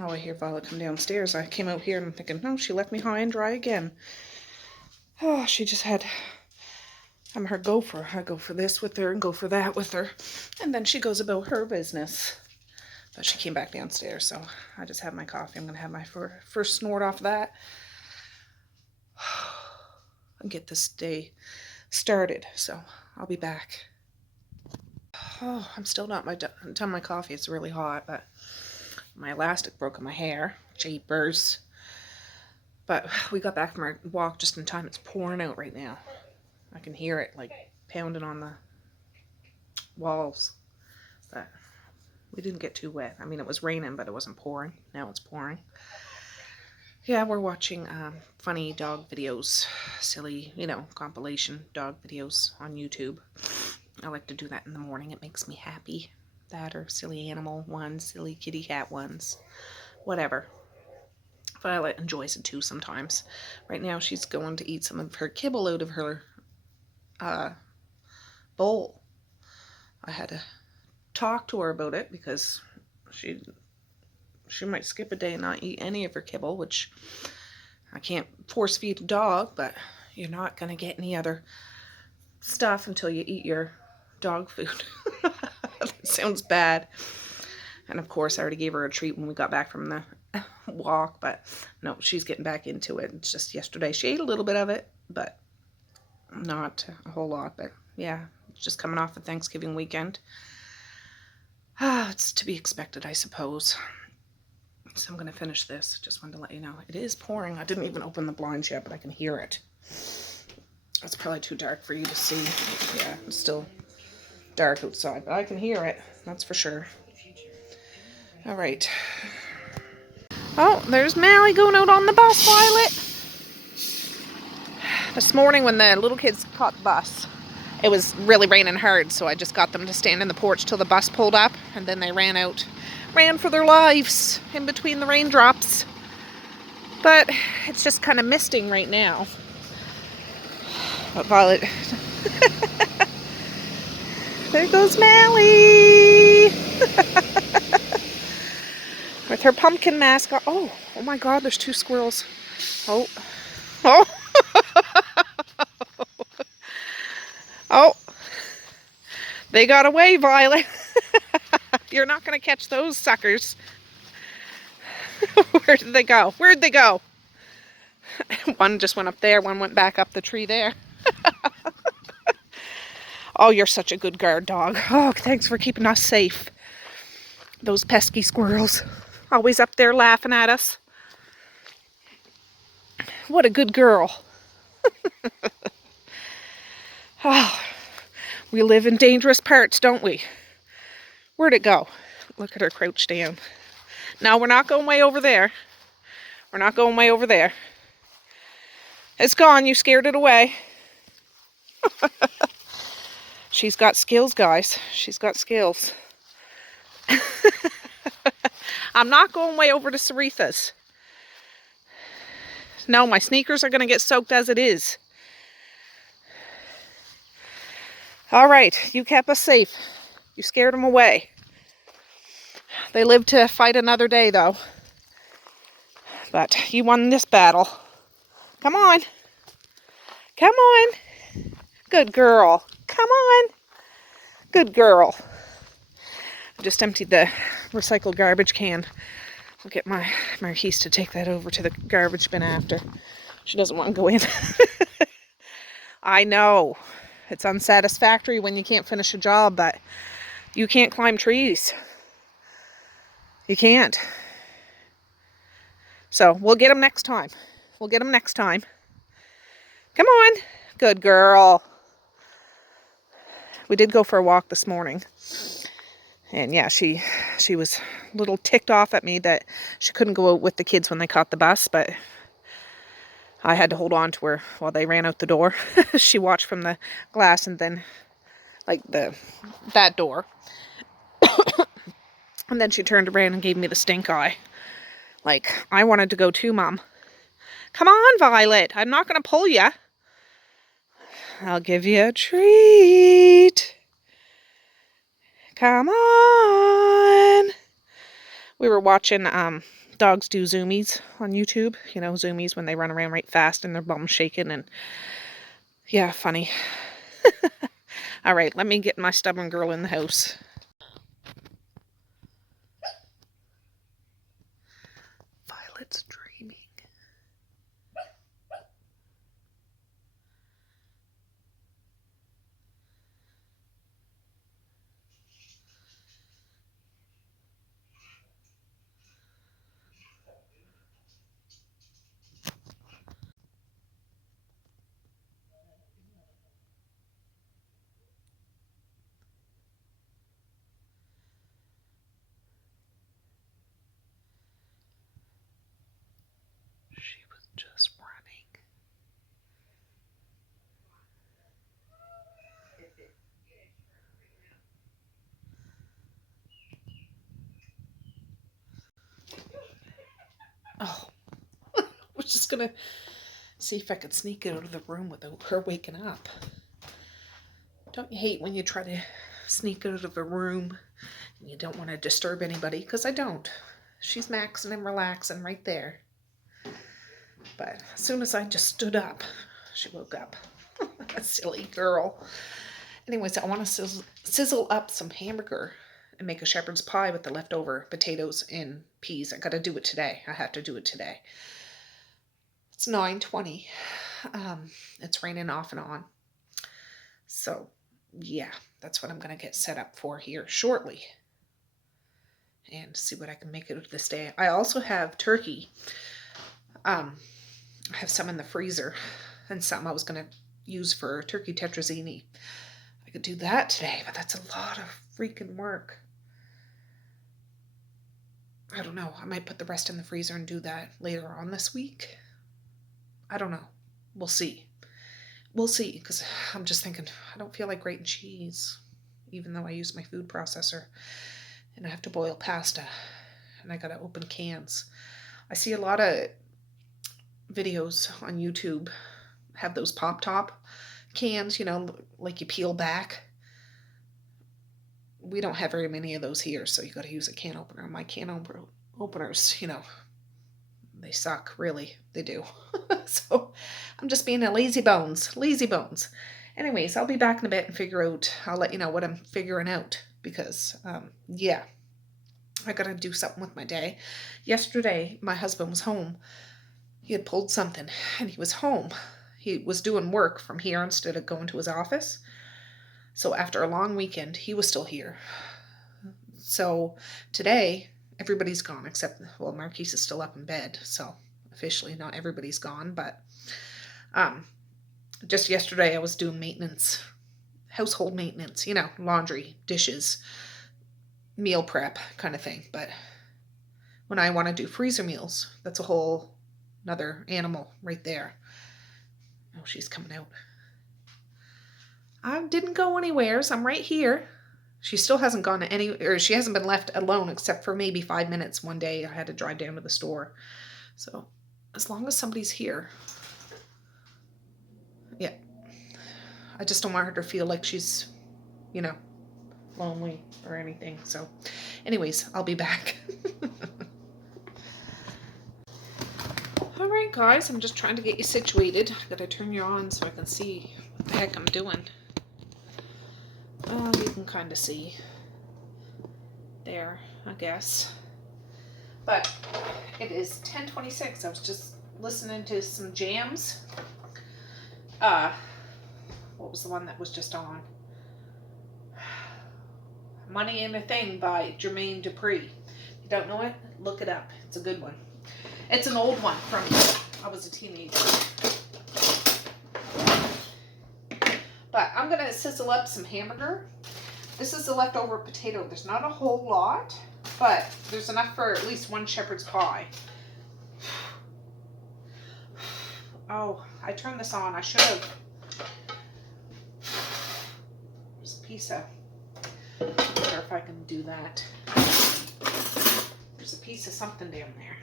Oh, I hear Violet come downstairs. I came out here and I'm thinking, no, she left me high and dry again. Oh, she just had, I'm her gopher. I go for this with her and go for that with her. And then she goes about her business. But she came back downstairs, so I just have my coffee. I'm going to have my first snort off of that. And get this day started. So I'll be back. Oh, I'm still not done my coffee. It's really hot, but my elastic broke in my hair. Jeepers. But we got back from our walk just in time. It's pouring out right now. I can hear it like pounding on the walls. But we didn't get too wet. I mean, it was raining, but it wasn't pouring. Now it's pouring. Yeah, we're watching funny dog videos. Silly, compilation dog videos on YouTube. I like to do that in the morning. It makes me happy. That or silly animal ones, silly kitty cat ones. Whatever. Violet enjoys it too sometimes. Right now she's going to eat some of her kibble out of her bowl. I had to talk to her about it because she might skip a day and not eat any of her kibble, which I can't force feed a dog, but you're not going to get any other stuff until you eat your dog food. That sounds bad. And of course I already gave her a treat when we got back from the walk, but no, she's getting back into it. It's just yesterday she ate a little bit of it, but not a whole lot. But yeah, just coming off the Thanksgiving weekend. It's to be expected, I suppose. So I'm going to finish this. Just wanted to let you know. It is pouring. I didn't even open the blinds yet, but I can hear it. It's probably too dark for you to see. Yeah, it's still dark outside, but I can hear it. That's for sure. All right. Oh, there's Mally going out on the bus, Violet. This morning when the little kids caught the bus, it was really raining hard, so I just got them to stand in the porch till the bus pulled up, and then they ran for their lives in between the raindrops. But it's just kind of misting right now. But Violet, there goes Mally with her pumpkin mask on. Oh my God, there's 2 squirrels. Oh. Oh, they got away, Violet. You're not going to catch those suckers. Where did they go? Where'd they go? One just went up there. One went back up the tree there. Oh, you're such a good guard dog. Oh, thanks for keeping us safe. Those pesky squirrels. Always up there laughing at us. What a good girl. Oh, we live in dangerous parts, don't we? Where'd it go? Look at her crouched down. No, we're not going way over there. We're not going way over there. It's gone. You scared it away. She's got skills, guys. She's got skills. I'm not going way over to Saritha's. No, my sneakers are going to get soaked as it is. All right, you kept us safe. You scared them away. They live to fight another day, though. But you won this battle. Come on. Come on. Good girl. Come on. Good girl. I just emptied the recycled garbage can. I'll get my Marquise to take that over to the garbage bin after. She doesn't want to go in. I know. It's unsatisfactory when you can't finish a job, but you can't climb trees. You can't. So we'll get them next time. We'll get them next time. Come on. Good girl. We did go for a walk this morning. And yeah, she was a little ticked off at me that she couldn't go out with the kids when they caught the bus, but I had to hold on to her while they ran out the door. She watched from the glass and then, like, that door. And then she turned around and gave me the stink eye. Like, I wanted to go too, Mom. Come on, Violet. I'm not going to pull you. I'll give you a treat. Come on. We were watching dogs do zoomies on YouTube. You know, zoomies when they run around right fast and their bum's shaking, and yeah, funny. All right, let me get my stubborn girl in the house. Violet's dreaming. She was just running. Oh, I was just gonna see if I could sneak out of the room without her waking up. Don't you hate when you try to sneak out of a room and you don't want to disturb anybody? Because I don't. She's maxing and relaxing right there. But as soon as I just stood up, she woke up. Silly girl. Anyways, I want to sizzle up some hamburger and make a shepherd's pie with the leftover potatoes and peas. I got to do it today. I have to do it today. It's 9:20. It's raining off and on. So, yeah, that's what I'm going to get set up for here shortly. And see what I can make out of this day. I also have turkey. I have some in the freezer and some I was going to use for turkey tetrazzini. I could do that today, but that's a lot of freaking work. I don't know. I might put the rest in the freezer and do that later on this week. I don't know. We'll see. We'll see, because I'm just thinking, I don't feel like grating cheese, even though I use my food processor. And I have to boil pasta, and I gotta open cans. I see a lot of videos on YouTube have those pop-top cans, you know, like you peel back. We don't have very many of those here, so you gotta use a can opener. My can openers, you know, they suck, really. They do. So I'm just being a lazy bones. Anyways, I'll be back in a bit and I'll let you know what I'm figuring out, because, yeah, I gotta do something with my day. Yesterday, my husband was home. He had pulled something, and he was home. He was doing work from here instead of going to his office. So after a long weekend, he was still here. So today, everybody's gone except, well, Marquise is still up in bed. So officially not everybody's gone, but just yesterday I was doing maintenance, household maintenance, you know, laundry, dishes, meal prep kind of thing. But when I want to do freezer meals, that's a whole another animal right there. Oh, she's coming out. I didn't go anywhere, so I'm right here. She still hasn't gone or she hasn't been left alone except for maybe 5 minutes one day. I had to drive down to the store. So as long as somebody's here. Yeah. I just don't want her to feel like she's, you know, lonely or anything. So anyways, I'll be back. All right, guys, I'm just trying to get you situated. I gotta turn you on so I can see what the heck I'm doing. You can kind of see there, I guess. But it is 10:26. I was just listening to some jams. What was the one that was just on? Money in a Thing by Jermaine Dupri. If you don't know it, look it up. It's a good one. It's an old one from I was a teenager. But I'm going to sizzle up some hamburger. This is the leftover potato. There's not a whole lot, but there's enough for at least one shepherd's pie. Oh, I turned this on. I should have. There's a piece of. I wonder if I can do that. There's a piece of something down there.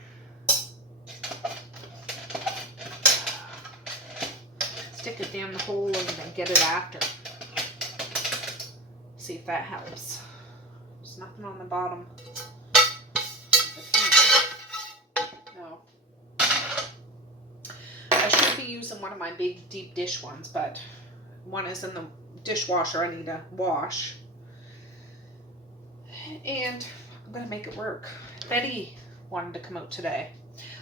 Stick it down the hole and then get it after. See if that helps. There's nothing on the bottom of the pan. I should be using one of my big deep dish ones, but one is in the dishwasher I need to wash. And I'm going to make it work. Betty wanted to come out today.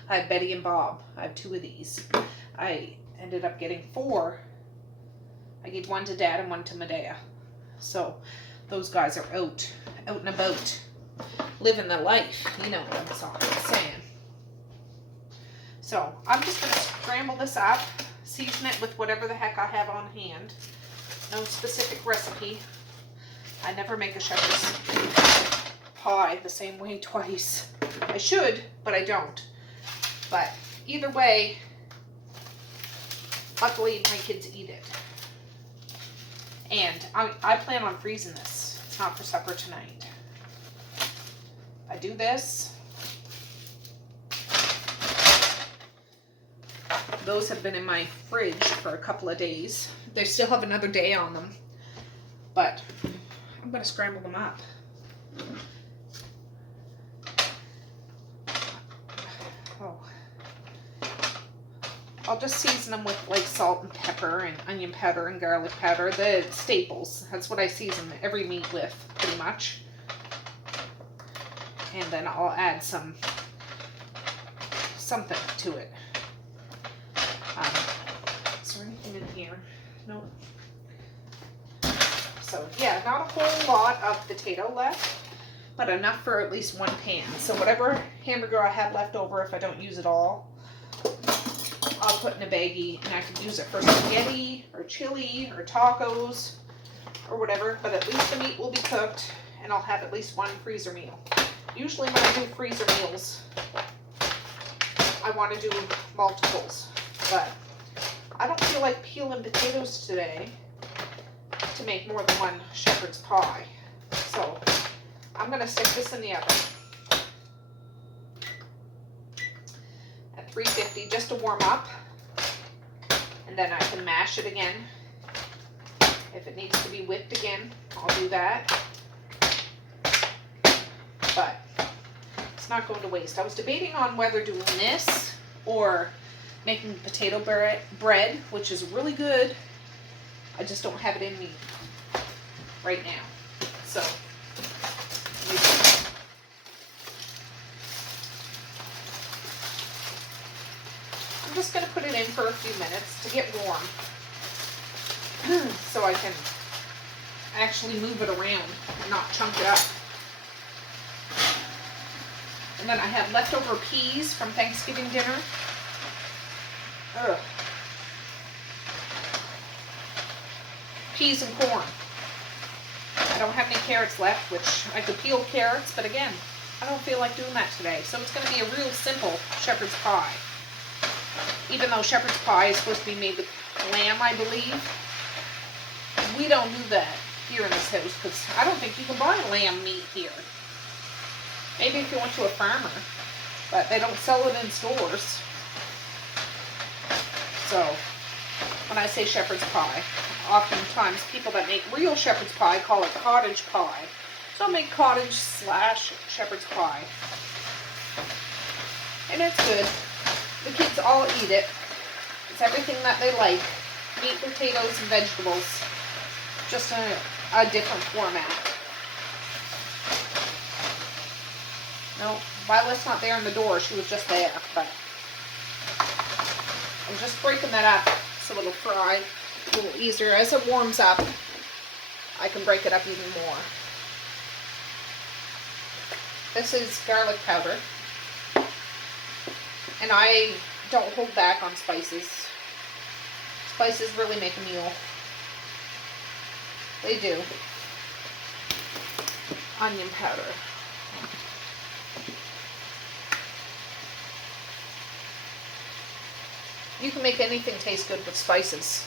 I had Betty and Bob. I have 2 of these. I ended up getting 4. I gave one to Dad and one to Medea. So those guys are out and about, living the life. You know what I'm saying. So I'm just going to scramble this up, season it with whatever the heck I have on hand. No specific recipe. I never make a shepherd's pie the same way twice. I should, but I don't. But either way, luckily my kids eat it. And I plan on freezing this. It's not for supper tonight. I do this. Those have been in my fridge for a couple of days. They still have another day on them. But I'm going to scramble them up. Oh. I'll just season them with like salt and pepper and onion powder and garlic powder. The staples. That's what I season every meat with, pretty much. And then I'll add something to it. Is there anything in here? Nope. So yeah, not a whole lot of potato left, but enough for at least 1 pan. So whatever hamburger I have left over, if I don't use it all, I'll put in a baggie, and I can use it for spaghetti or chili or tacos or whatever, but at least the meat will be cooked, and I'll have at least 1 freezer meal. Usually when I do freezer meals, I want to do multiples, but I don't feel like peeling potatoes today to make more than 1 shepherd's pie. So I'm going to stick this in the oven at 350 just to warm up, and then I can mash it again. If it needs to be whipped again, I'll do that. But it's not going to waste. I was debating on whether doing this or making potato bread, which is really good. I just don't have it in me right now. So I'm just going to put it in for a few minutes to get warm so I can actually move it around and not chunk it up. And then I have leftover peas from Thanksgiving dinner. Ugh. Peas and corn. I don't have any carrots left, which I could peel carrots, but again, I don't feel like doing that today. So it's going to be a real simple shepherd's pie. Even though shepherd's pie is supposed to be made with lamb, I believe. We don't do that here in this house, because I don't think you can buy lamb meat here. Maybe if you went to a farmer, but they don't sell it in stores. So, when I say shepherd's pie, oftentimes people that make real shepherd's pie call it cottage pie. So I'll make cottage / shepherd's pie. And it's good. The kids all eat it. It's everything that they like. Meat, potatoes, and vegetables. Just in a different format. No, Violet's not there in the door. She was just there, but I'm just breaking that up so it'll fry a little easier. As it warms up, I can break it up even more. This is garlic powder, and I don't hold back on spices. Spices really make a meal. They do. Onion powder. You can make anything taste good with spices,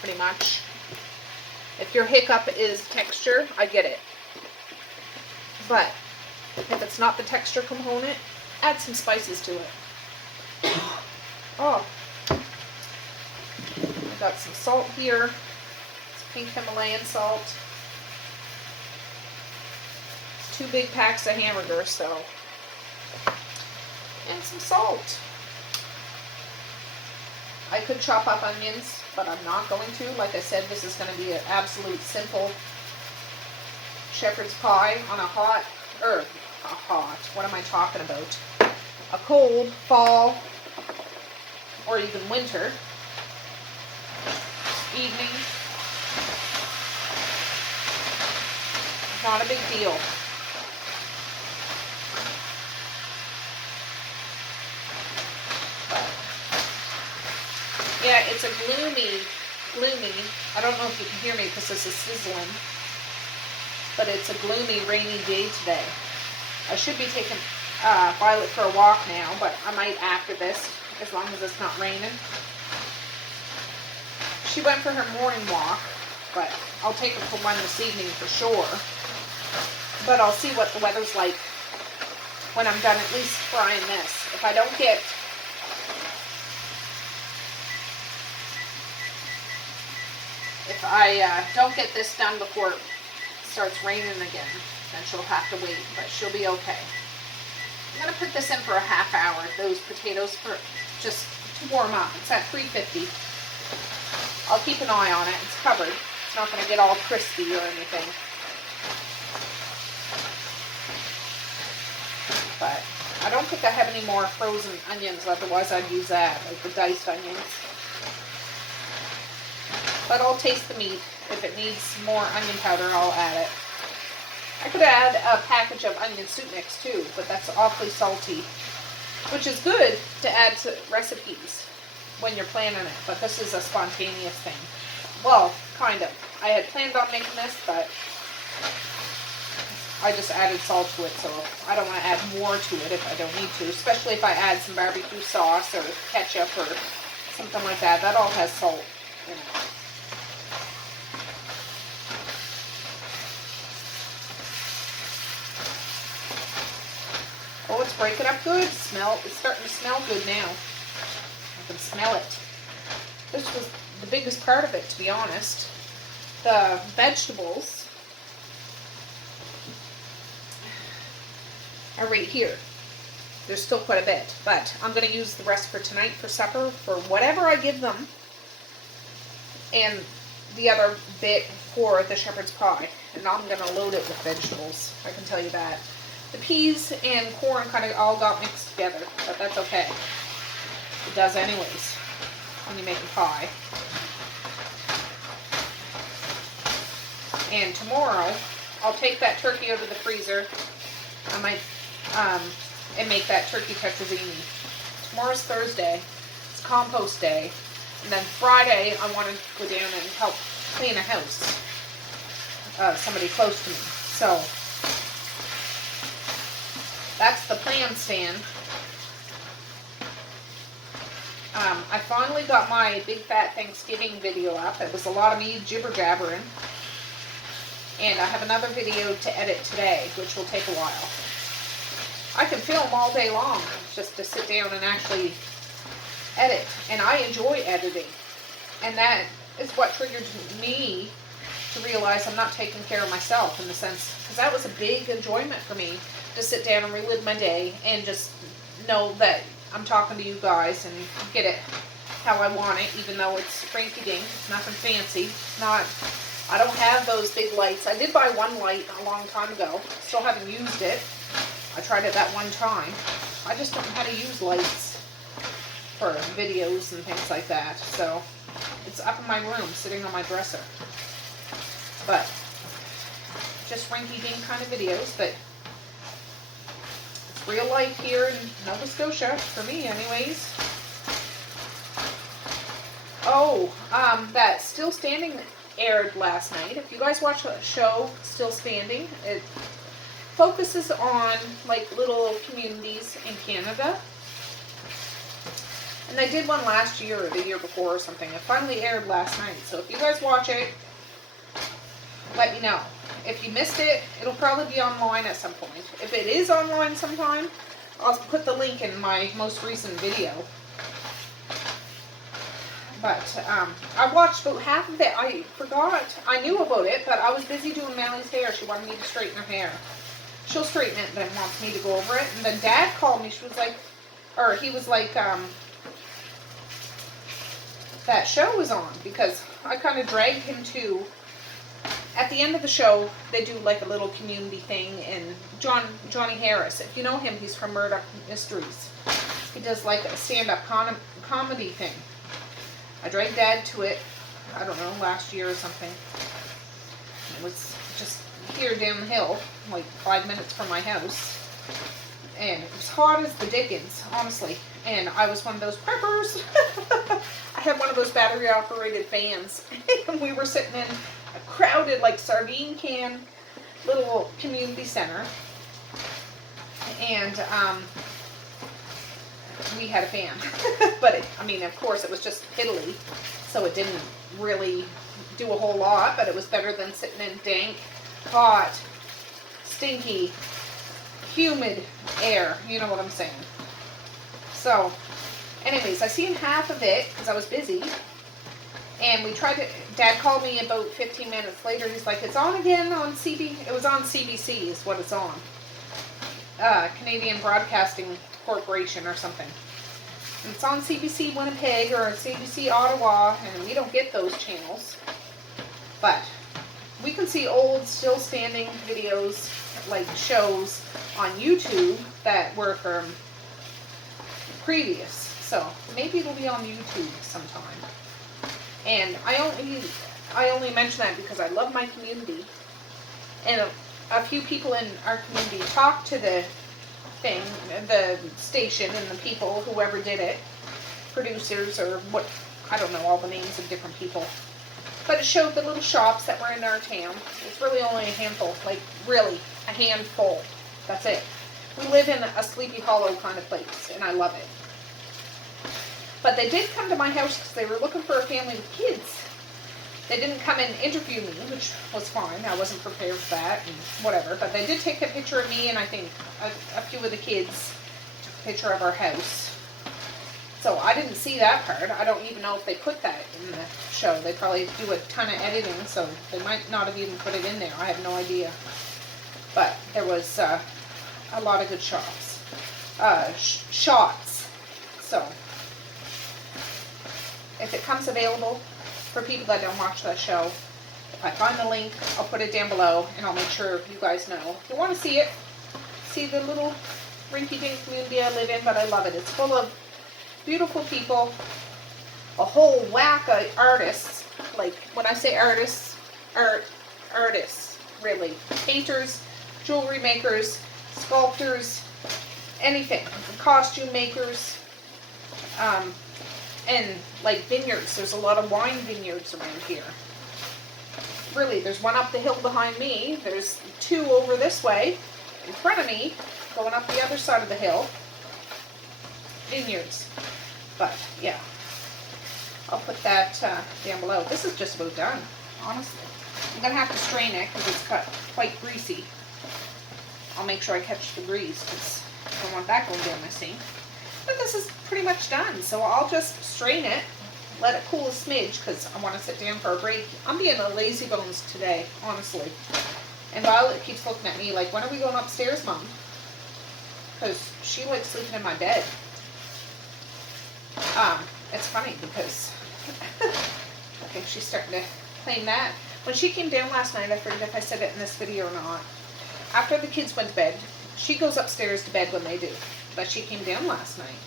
pretty much. If your hiccup is texture, I get it. But if it's not the texture component, add some spices to it. Oh, I got some salt here. It's pink Himalayan salt. It's 2 big packs of hamburgers, so. And some salt. I could chop up onions, but I'm not going to. Like I said, this is going to be an absolute simple shepherd's pie on what am I talking about? A cold fall or even winter evening. Not a big deal. But, yeah, it's a gloomy, I don't know if you can hear me because this is sizzling, but it's a gloomy, rainy day today. I should be taking Violet for a walk now, but I might after this, as long as it's not raining. She went for her morning walk, but I'll take her for one this evening for sure. But I'll see what the weather's like when I'm done at least frying this. If I don't get this done before it starts raining again, then she'll have to wait, but she'll be okay. I'm going to put this in for a half hour, those potatoes, for just to warm up. It's at 350. I'll keep an eye on it. It's covered. It's not going to get all crispy or anything. But I don't think I have any more frozen onions, otherwise I'd use that, like the diced onions. But I'll taste the meat. If it needs more onion powder, I'll add it. I could add a package of onion soup mix too, but that's awfully salty, which is good to add to recipes when you're planning it, but this is a spontaneous thing. Well, kind of. I had planned on making this, but I just added salt to it, so I don't want to add more to it if I don't need to, especially if I add some barbecue sauce or ketchup or something like that. That all has salt in it. Oh, it's breaking up good. It's starting to smell good now. I can smell it. This was the biggest part of it, to be honest. The vegetables are right here. There's still quite a bit, but I'm going to use the rest for tonight for supper for whatever I give them, and the other bit for the shepherd's pie. And I'm going to load it with vegetables. I can tell you that. The peas and corn kind of all got mixed together, but that's okay. It does anyways when you make a pie. And tomorrow, I'll take that turkey out of the freezer. I might, and make that turkey tetrazzini. Tomorrow's Thursday. It's compost day. And then Friday, I want to go down and help clean a house. Somebody close to me. So, that's the plan, Stan. I finally got my Big Fat Thanksgiving video up. It was a lot of me jibber-jabbering. And I have another video to edit today, which will take a while. I can film all day long, just to sit down and actually edit. And I enjoy editing. And that is what triggered me to realize I'm not taking care of myself in the sense, because that was a big enjoyment for me, to sit down and relive my day and just know that I'm talking to you guys and get it how I want it, even though it's rinky-dink. It's nothing fancy. It's not, I don't have those big lights. I did buy one light a long time ago. Still haven't used it. I tried it that one time. I just don't know how to use lights for videos and things like that. So it's up in my room, sitting on my dresser. But just rinky-dink kind of videos, but it's real life here in Nova Scotia, for me anyways. Oh, that Still Standing aired last night. If you guys watch the show Still Standing, it focuses on like little communities in Canada. And they did one last year or the year before or something. It finally aired last night. So if you guys watch it, let me know. If you missed it, it'll probably be online at some point. If it is online sometime, I'll put the link in my most recent video. But I watched about half of it. I forgot. I knew about it, but I was busy doing Mally's hair. She wanted me to straighten her hair. She'll straighten it, then wants me to go over it. And then Dad called me. She was like, or he was like, that show was on, because I kind of dragged him to, at the end of the show, they do like a little community thing, and Johnny Harris, if you know him, he's from Murdoch Mysteries. He does like a stand-up comedy thing. I dragged Dad to it, I don't know, last year or something. It was just here down the hill, like 5 minutes from my house. And it was hot as the dickens, honestly. And I was one of those preppers. I had one of those battery-operated fans. And we were sitting in a crowded, like, sardine can little community center. And we had a fan. But, I mean, of course, it was just piddly. So it didn't really do a whole lot. But it was better than sitting in dank, hot, stinky, humid air. You know what I'm saying. So, anyways, I seen half of it because I was busy. And we tried to, Dad called me about 15 minutes later. He's like, it's on again on it was on CBC is what it's on. Canadian Broadcasting Corporation or something. And it's on CBC Winnipeg or CBC Ottawa, and we don't get those channels. But we can see old, still standing videos, like shows on YouTube that were from previous. So maybe it'll be on YouTube sometime. And I only mention that because I love my community. And a few people in our community talked to the thing, the station, and the people, whoever did it, producers or what, I don't know all the names of different people. But it showed the little shops that were in our town. It's really only a handful, like really a handful. That's it. We live in a Sleepy Hollow kind of place, and I love it. But they did come to my house because they were looking for a family with kids. They didn't come and interview me, which was fine. I wasn't prepared for that and whatever. But they did take a picture of me and I think a few of the kids took a picture of our house. So I didn't see that part. I don't even know if they put that in the show. They probably do a ton of editing, so they might not have even put it in there. I have no idea. But there was a lot of good shots. So if it comes available for people that don't watch that show, if I find the link, I'll put it down below, and I'll make sure you guys know. If you want to see it, see the little rinky-dink community I live in, but I love it. It's full of beautiful people, a whole whack of artists. Like, when I say artists, artists, really. Painters, jewelry makers, sculptors, anything. Costume makers, and like vineyards. There's a lot of wine vineyards around here. Really, there's one up the hill behind me. There's two over this way in front of me, going up the other side of the hill. Vineyards. But yeah, I'll put that down below. This is just about done, honestly. I'm gonna have to strain it because it's got quite greasy. I'll make sure I catch the grease because I don't want that going down my sink. But this is pretty much done, so I'll just strain it, let it cool a smidge because I want to sit down for a break. I'm being a lazy bones today, honestly. And Violet keeps looking at me like, when are we going upstairs, Mom? Because she likes sleeping in my bed. It's funny because I think she's starting to claim that. When she came down last night, I forget if I said it in this video or not. After the kids went to bed, she goes upstairs to bed when they do. But she came down last night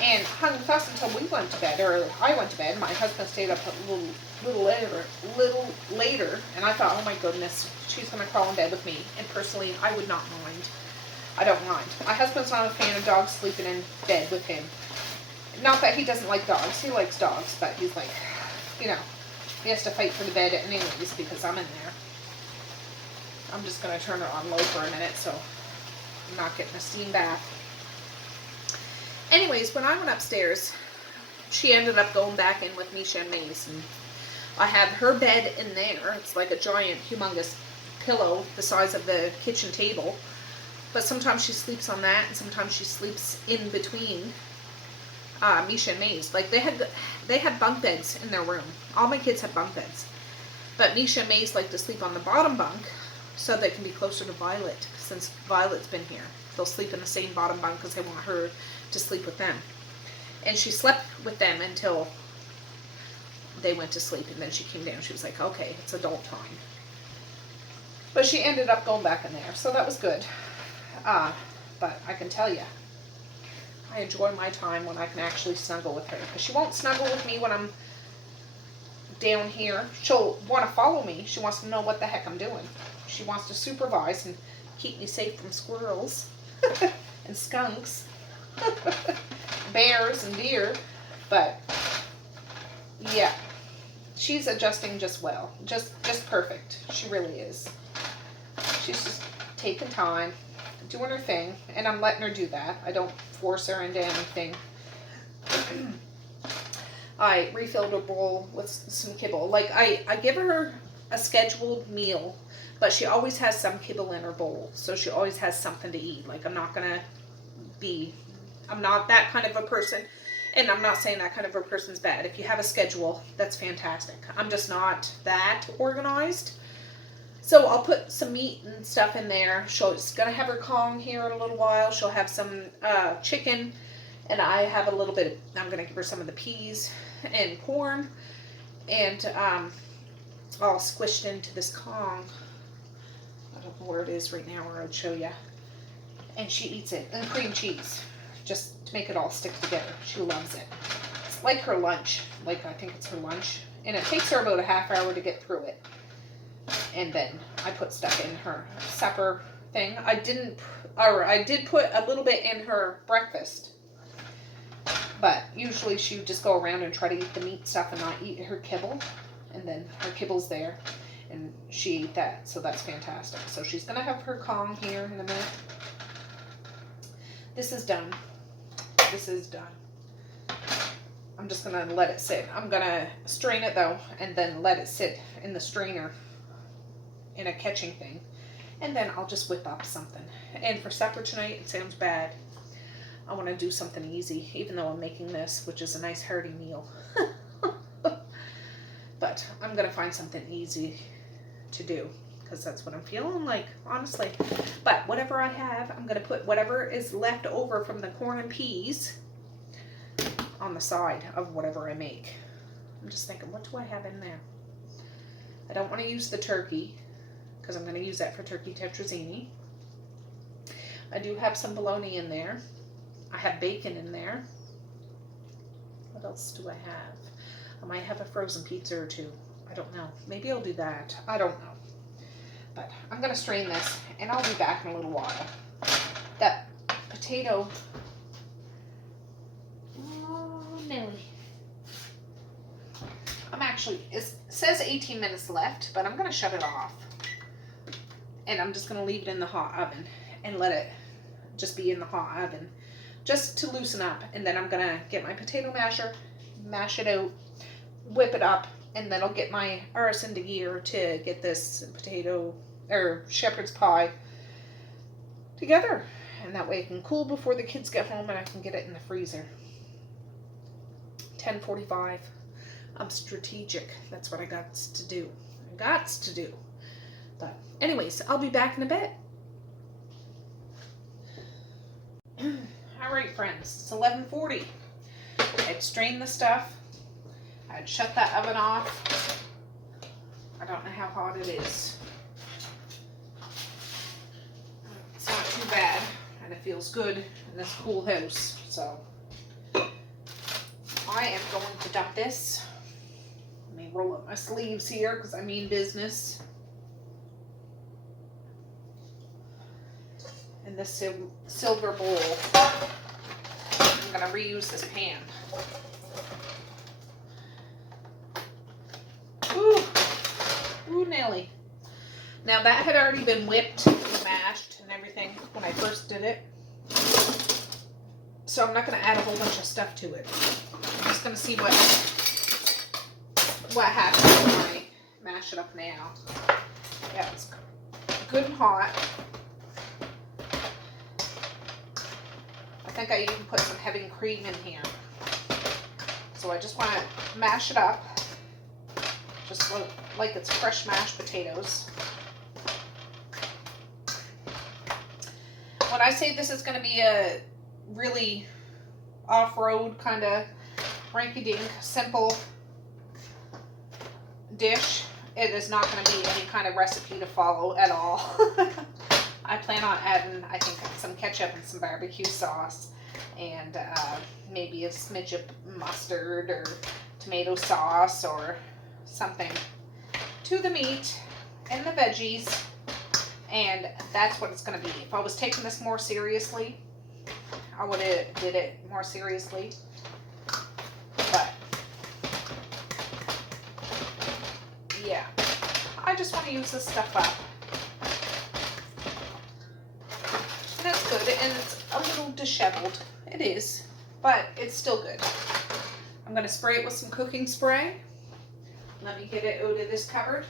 and hung with us until we went to bed, or I went to bed. My husband stayed up a little later, and I thought, oh my goodness, she's going to crawl in bed with me. And personally, I would not mind. I don't mind. My husband's not a fan of dogs sleeping in bed with him. Not that he doesn't like dogs. He likes dogs, but he's like, you know, he has to fight for the bed anyways because I'm in there. I'm just going to turn it on low for a minute so I'm not getting a steam bath. Anyways, when I went upstairs, she ended up going back in with Misha and Mace, and I have her bed in there. It's like a giant, humongous pillow the size of the kitchen table. But sometimes she sleeps on that, and sometimes she sleeps in between Misha and Mace. Like, they had bunk beds in their room. All my kids have bunk beds. But Misha and Mace like to sleep on the bottom bunk so they can be closer to Violet, since Violet's been here. They'll sleep in the same bottom bunk because they want her to sleep with them. And she slept with them until they went to sleep, and then she came down. She was like, okay, it's adult time. But she ended up going back in there, so that was good. But I can tell you, I enjoy my time when I can actually snuggle with her. Because she won't snuggle with me when I'm down here. She'll want to follow me. She wants to know what the heck I'm doing. She wants to supervise and keep me safe from squirrels and skunks, bears and deer. But yeah, she's adjusting just well, just perfect. She really is. She's just taking time, doing her thing, and I'm letting her do that. I don't force her into anything. I refilled her bowl with some kibble. Like, I give her a scheduled meal, but she always has some kibble in her bowl, so she always has something to eat. Like, I'm not that kind of a person, and I'm not saying that kind of a person's bad. If you have a schedule, that's fantastic. I'm just not that organized. So I'll put some meat and stuff in there. She's going to have her Kong here in a little while. She'll have some chicken, and I have a little bit, I'm going to give her some of the peas and corn, and all squished into this Kong. I don't know where it is right now, or I'd show you. And she eats it, and cream cheese, just to make it all stick together. She loves it. It's like her lunch. Like, I think it's her lunch. And it takes her about a half hour to get through it. And then I put stuff in her supper thing. I did put a little bit in her breakfast. But usually she would just go around and try to eat the meat stuff and not eat her kibble. And then her kibble's there. And she ate that. So that's fantastic. So she's going to have her Kong here in a minute. This is done. This is done. I'm just going to let it sit. I'm going to strain it though. And then let it sit in the strainer. In a catching thing, and then I'll just whip up something. And for supper tonight, it sounds bad, I want to do something easy, even though I'm making this, which is a nice hearty meal. But I'm gonna find something easy to do, because that's what I'm feeling like, honestly. But whatever I have, I'm gonna put whatever is left over from the corn and peas on the side of whatever I make. I'm just thinking, what do I have in there? I don't want to use the turkey, because I'm going to use that for turkey tetrazzini. I do have some bologna in there. I have bacon in there. What else do I have? I might have a frozen pizza or two. I don't know. Maybe I'll do that. I don't know. But I'm going to strain this, and I'll be back in a little while. That potato... Oh, Nelly. It says 18 minutes left, but I'm going to shut it off. And I'm just going to leave it in the hot oven and let it just be in the hot oven just to loosen up. And then I'm going to get my potato masher, mash it out, whip it up, and then I'll get my arse into gear to get this potato or shepherd's pie together. And that way it can cool before the kids get home and I can get it in the freezer. 10:45. I'm strategic. That's what I got to do. But anyways, I'll be back in a bit. All right, friends. It's 11:40. I'd strained the stuff. I'd shut that oven off. I don't know how hot it is. It's not too bad, and it feels good in this cool house. So I am going to dump this. Let me roll up my sleeves here because I mean business. In this silver bowl. I'm going to reuse this pan. Ooh, Nelly. Now that had already been whipped and mashed and everything when I first did it. So I'm not going to add a whole bunch of stuff to it. I'm just going to see what happens when I mash it up now. Yeah, it's good and hot. I think I even put some heavy cream in here. So I just want to mash it up. Just like it's fresh mashed potatoes. When I say this is going to be a really off-road kind of rinky-dink, simple dish. It is not going to be any kind of recipe to follow at all. I plan on adding, I think, some ketchup and some barbecue sauce, and maybe a smidge of mustard or tomato sauce or something to the meat and the veggies, and that's what it's going to be. If I was taking this more seriously, I would have did it more seriously, but yeah, I just want to use this stuff up. And that's good, and it's a little disheveled. It is, but it's still good. I'm going to spray it with some cooking spray. Let me get it out of this cupboard.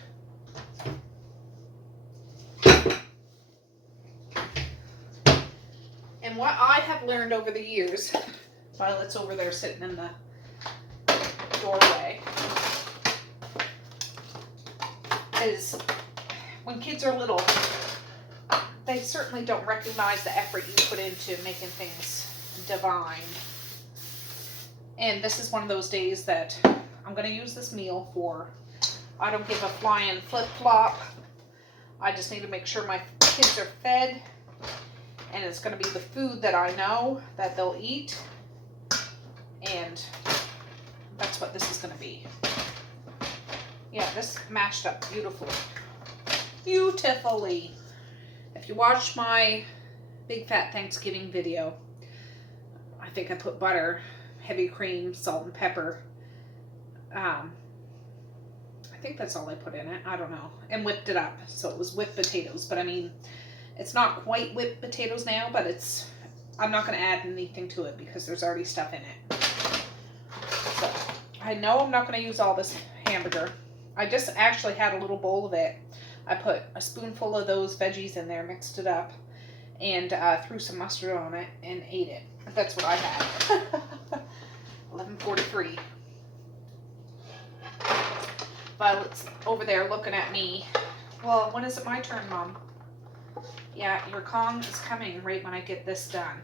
And what I have learned over the years, while it's over there sitting in the doorway, is when kids are little, they certainly don't recognize the effort you put into making things divine. And this is one of those days that I'm going to use this meal for. I don't give a flying flip-flop. I just need to make sure my kids are fed. And it's going to be the food that I know that they'll eat. And that's what this is going to be. Yeah, this matched up beautifully. Beautifully. If you watch my Big Fat Thanksgiving video, I think I put butter, heavy cream, salt and pepper. I think that's all I put in it. I don't know. And whipped it up. So it was whipped potatoes. But I mean, it's not quite whipped potatoes now, but it's, I'm not going to add anything to it because there's already stuff in it. So I know I'm not going to use all this hamburger. I just actually had a little bowl of it. I put a spoonful of those veggies in there, mixed it up, and threw some mustard on it and ate it. That's what I had. 11:43. Violet's over there looking at me. Well, when is it my turn, Mom? Yeah, your Kong is coming right when I get this done.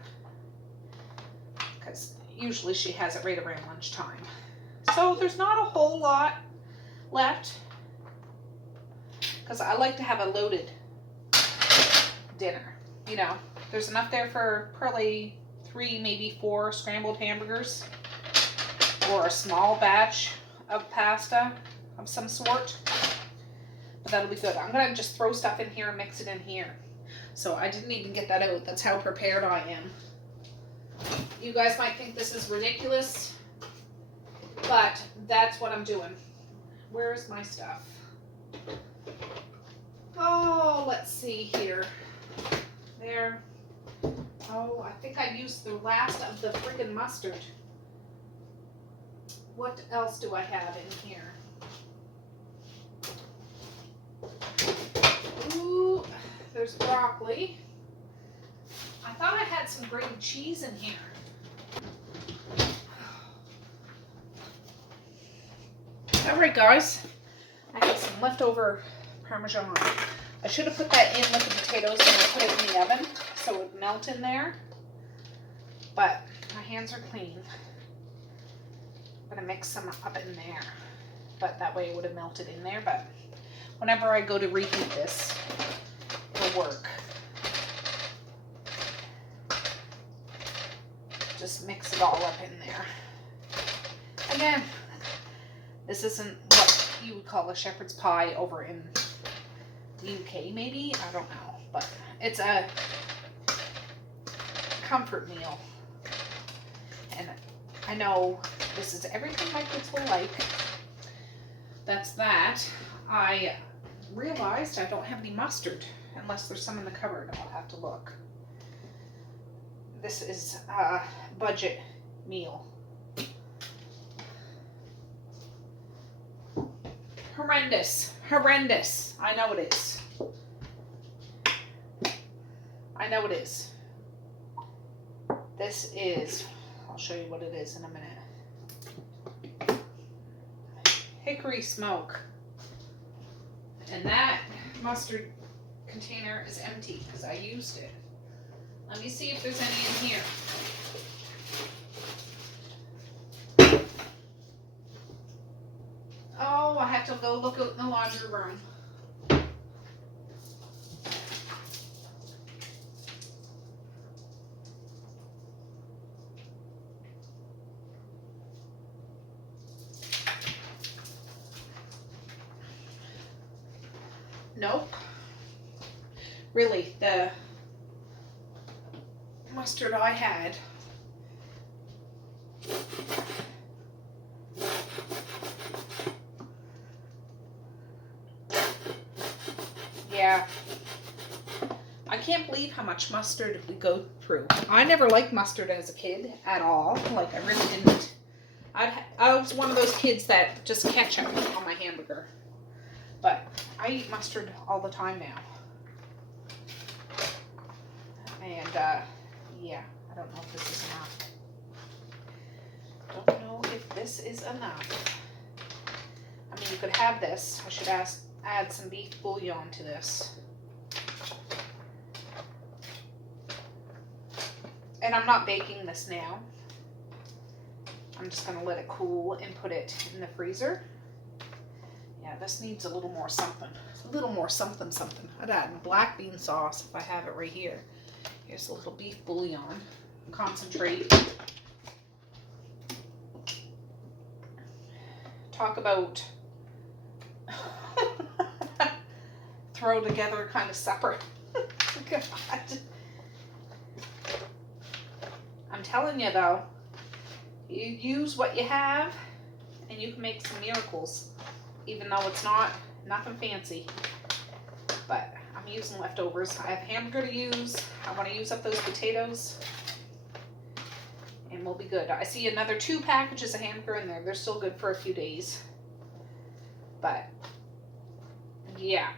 Because usually she has it right around lunchtime. So there's not a whole lot left. Because I like to have a loaded dinner. You know, there's enough there for probably 3, maybe 4 scrambled hamburgers. Or a small batch of pasta of some sort. But that'll be good. I'm going to just throw stuff in here and mix it in here. So I didn't even get that out. That's how prepared I am. You guys might think this is ridiculous, but that's what I'm doing. Where's my stuff? Oh, let's see here. There. Oh, I think I used the last of the friggin' mustard. What else do I have in here? Ooh, there's broccoli. I thought I had some grated cheese in here. Alright guys, I have some leftover Parmesan. I should have put that in with the potatoes and I put it in the oven so it would melt in there. But my hands are clean. I'm going to mix some up in there. But that way it would have melted in there. But whenever I go to reheat this, it'll work. Just mix it all up in there. Again, this isn't what you would call a shepherd's pie over in the UK, maybe? I don't know. But it's a comfort meal. And I know this is everything my kids will like. That's that. I realized I don't have any mustard. Unless there's some in the cupboard. I'll have to look. This is a budget meal. Horrendous. Horrendous. I know it is. I know it is. This is, I'll show you what it is in a minute. Hickory smoke. And that mustard container is empty because I used it. Let me see if there's any in here. Oh, I have to go look out in the laundry room. Nope. Really, the mustard I had yeah. I can't believe how much mustard we go through. I never liked mustard as a kid at all. Like, I really didn't. I was one of those kids that just ketchup on my hamburger. But I eat mustard all the time now. And, yeah, I don't know if this is enough. Don't know if this is enough. I mean, you could have this. I should add some beef bouillon to this. And I'm not baking this now. I'm just going to let it cool and put it in the freezer. Yeah, this needs a little more something. A little more something. I'd add black bean sauce if I have it right here. Here's a little beef bouillon. Concentrate. Talk about throw together kind of supper. God. I'm telling you though, you use what you have and you can make some miracles, even though it's nothing fancy. But I'm using leftovers. I have hamburger to use. I want to use up those potatoes and we'll be good. I see another 2 packages of hamburger in there. They're still good for a few days. But yeah,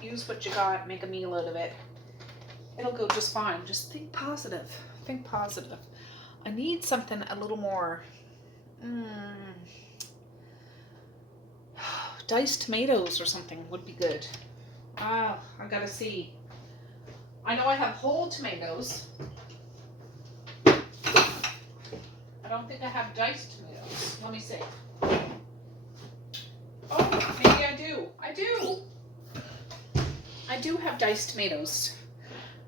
use what you got, make a meal out of it. It'll go just fine. Just think positive. Think positive. I need something a little more diced tomatoes or something would be good. I gotta see. I know I have whole tomatoes. I don't think I have diced tomatoes. Let me see. Oh, maybe I do. I do have diced tomatoes.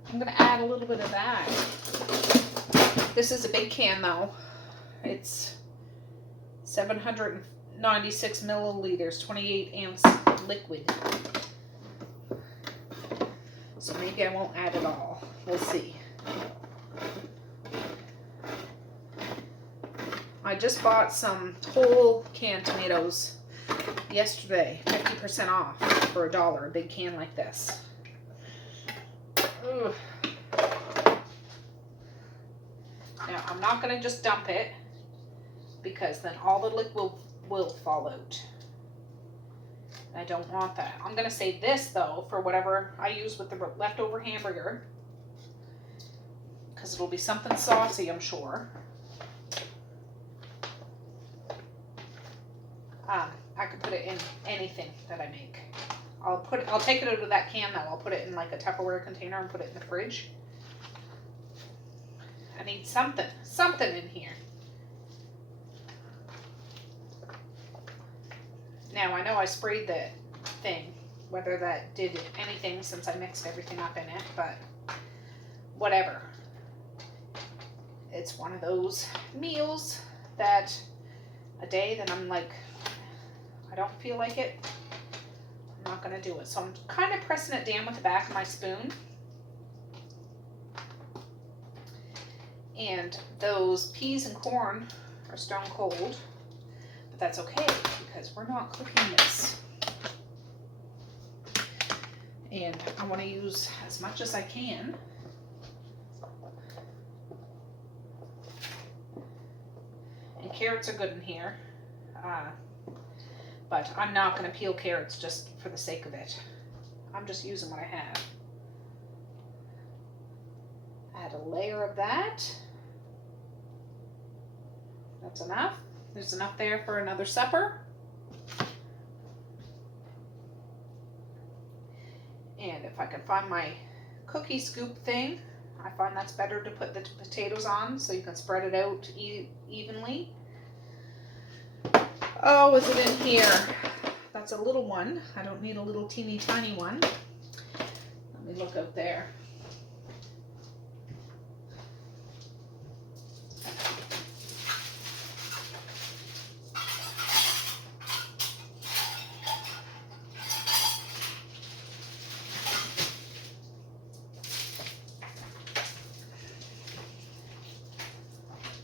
I'm gonna add a little bit of that. This is a big can though. It's 796 milliliters, 28 ounce liquid. So maybe I won't add it all. We'll see. I just bought some whole canned tomatoes yesterday, 50% off for $1, a big can like this. Ugh. Now, I'm not going to just dump it because then all the liquid will fall out. I don't want that. I'm going to save this, though, for whatever I use with the leftover hamburger because it'll be something saucy, I'm sure. I could put it in anything that I make. I'll take it out of that can, though. I'll put it in like a Tupperware container and put it in the fridge. I need something in here. Now, I know I sprayed the thing, whether that did anything since I mixed everything up in it, but whatever. It's one of those meals that a day that I'm like, I don't feel like it, I'm not going to do it. So I'm kind of pressing it down with the back of my spoon. And those peas and corn are stone cold, but that's okay because we're not cooking this. And I want to use as much as I can. And carrots are good in here. But I'm not going to peel carrots just for the sake of it. I'm just using what I have. Add a layer of that. That's enough. There's enough there for another supper. And if I can find my cookie scoop thing, I find that's better to put the potatoes on so you can spread it out evenly. Oh, is it in here? that's a little one. I don't need a little teeny tiny one. Let me look out there.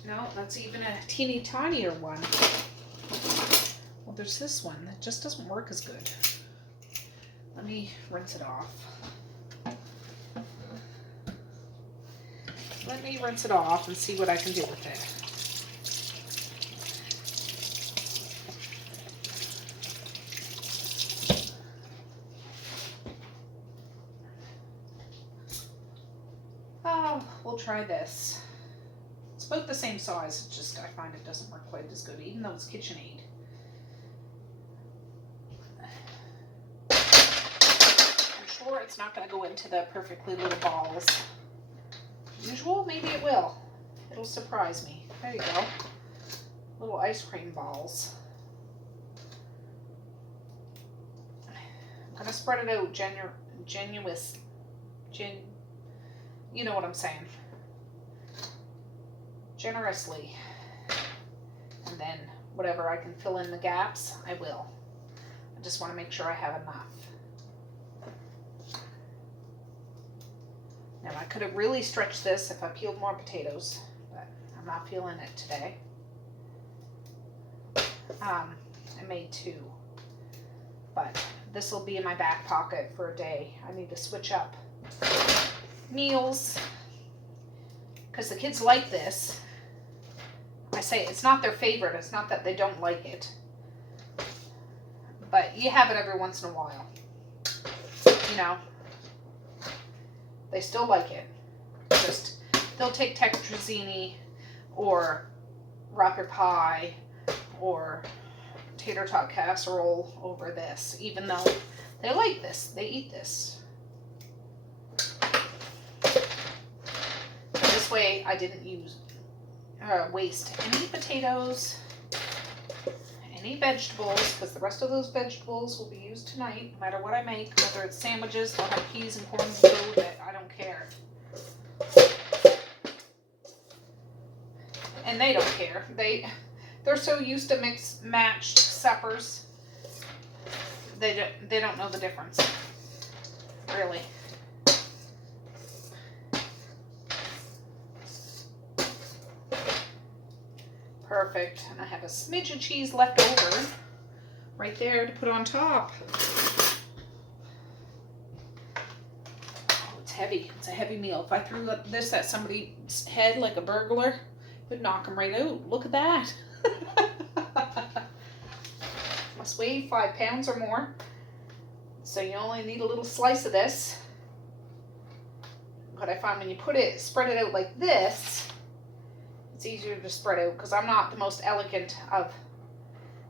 No, that's even a teeny tinier one. Well, there's this one that just doesn't work as good. Let me rinse it off. Let me rinse it off and see what I can do with it. Oh, we'll try this. It's about the same size, it's just I find it doesn't work quite as good, even though it's KitchenAid. I'm sure it's not going to go into the perfectly little balls. Usual, maybe it will. It'll surprise me. There you go. Little ice cream balls. I'm going to spread it out you know what I'm saying. Generously. And then whatever I can fill in the gaps, I will. I just want to make sure I have enough. Now I could have really stretched this if I peeled more potatoes, but I'm not feeling it today. I made 2, but this will be in my back pocket for a day. I need to switch up meals because the kids like this. I say it's not their favorite. It's not that they don't like it, but you have it every once in a while. You know, they still like it. Just they'll take tetrazzini or rocker pie or tater tot casserole over this, even though they like this. They eat this. This way I didn't waste any potatoes, any vegetables, because the rest of those vegetables will be used tonight, no matter what I make, whether it's sandwiches, I'll have peas and corn and go with it. I don't care. And they don't care. They're so used to matched suppers. They don't know the difference. Really. Perfect. And I have a smidge of cheese left over right there to put on top. Oh, it's heavy. It's a heavy meal. If I threw this at somebody's head like a burglar, it would knock them right out. Look at that. Must weigh 5 pounds or more. So you only need a little slice of this. But I find when you spread it out like this, it's easier to spread out because I'm not the most elegant of,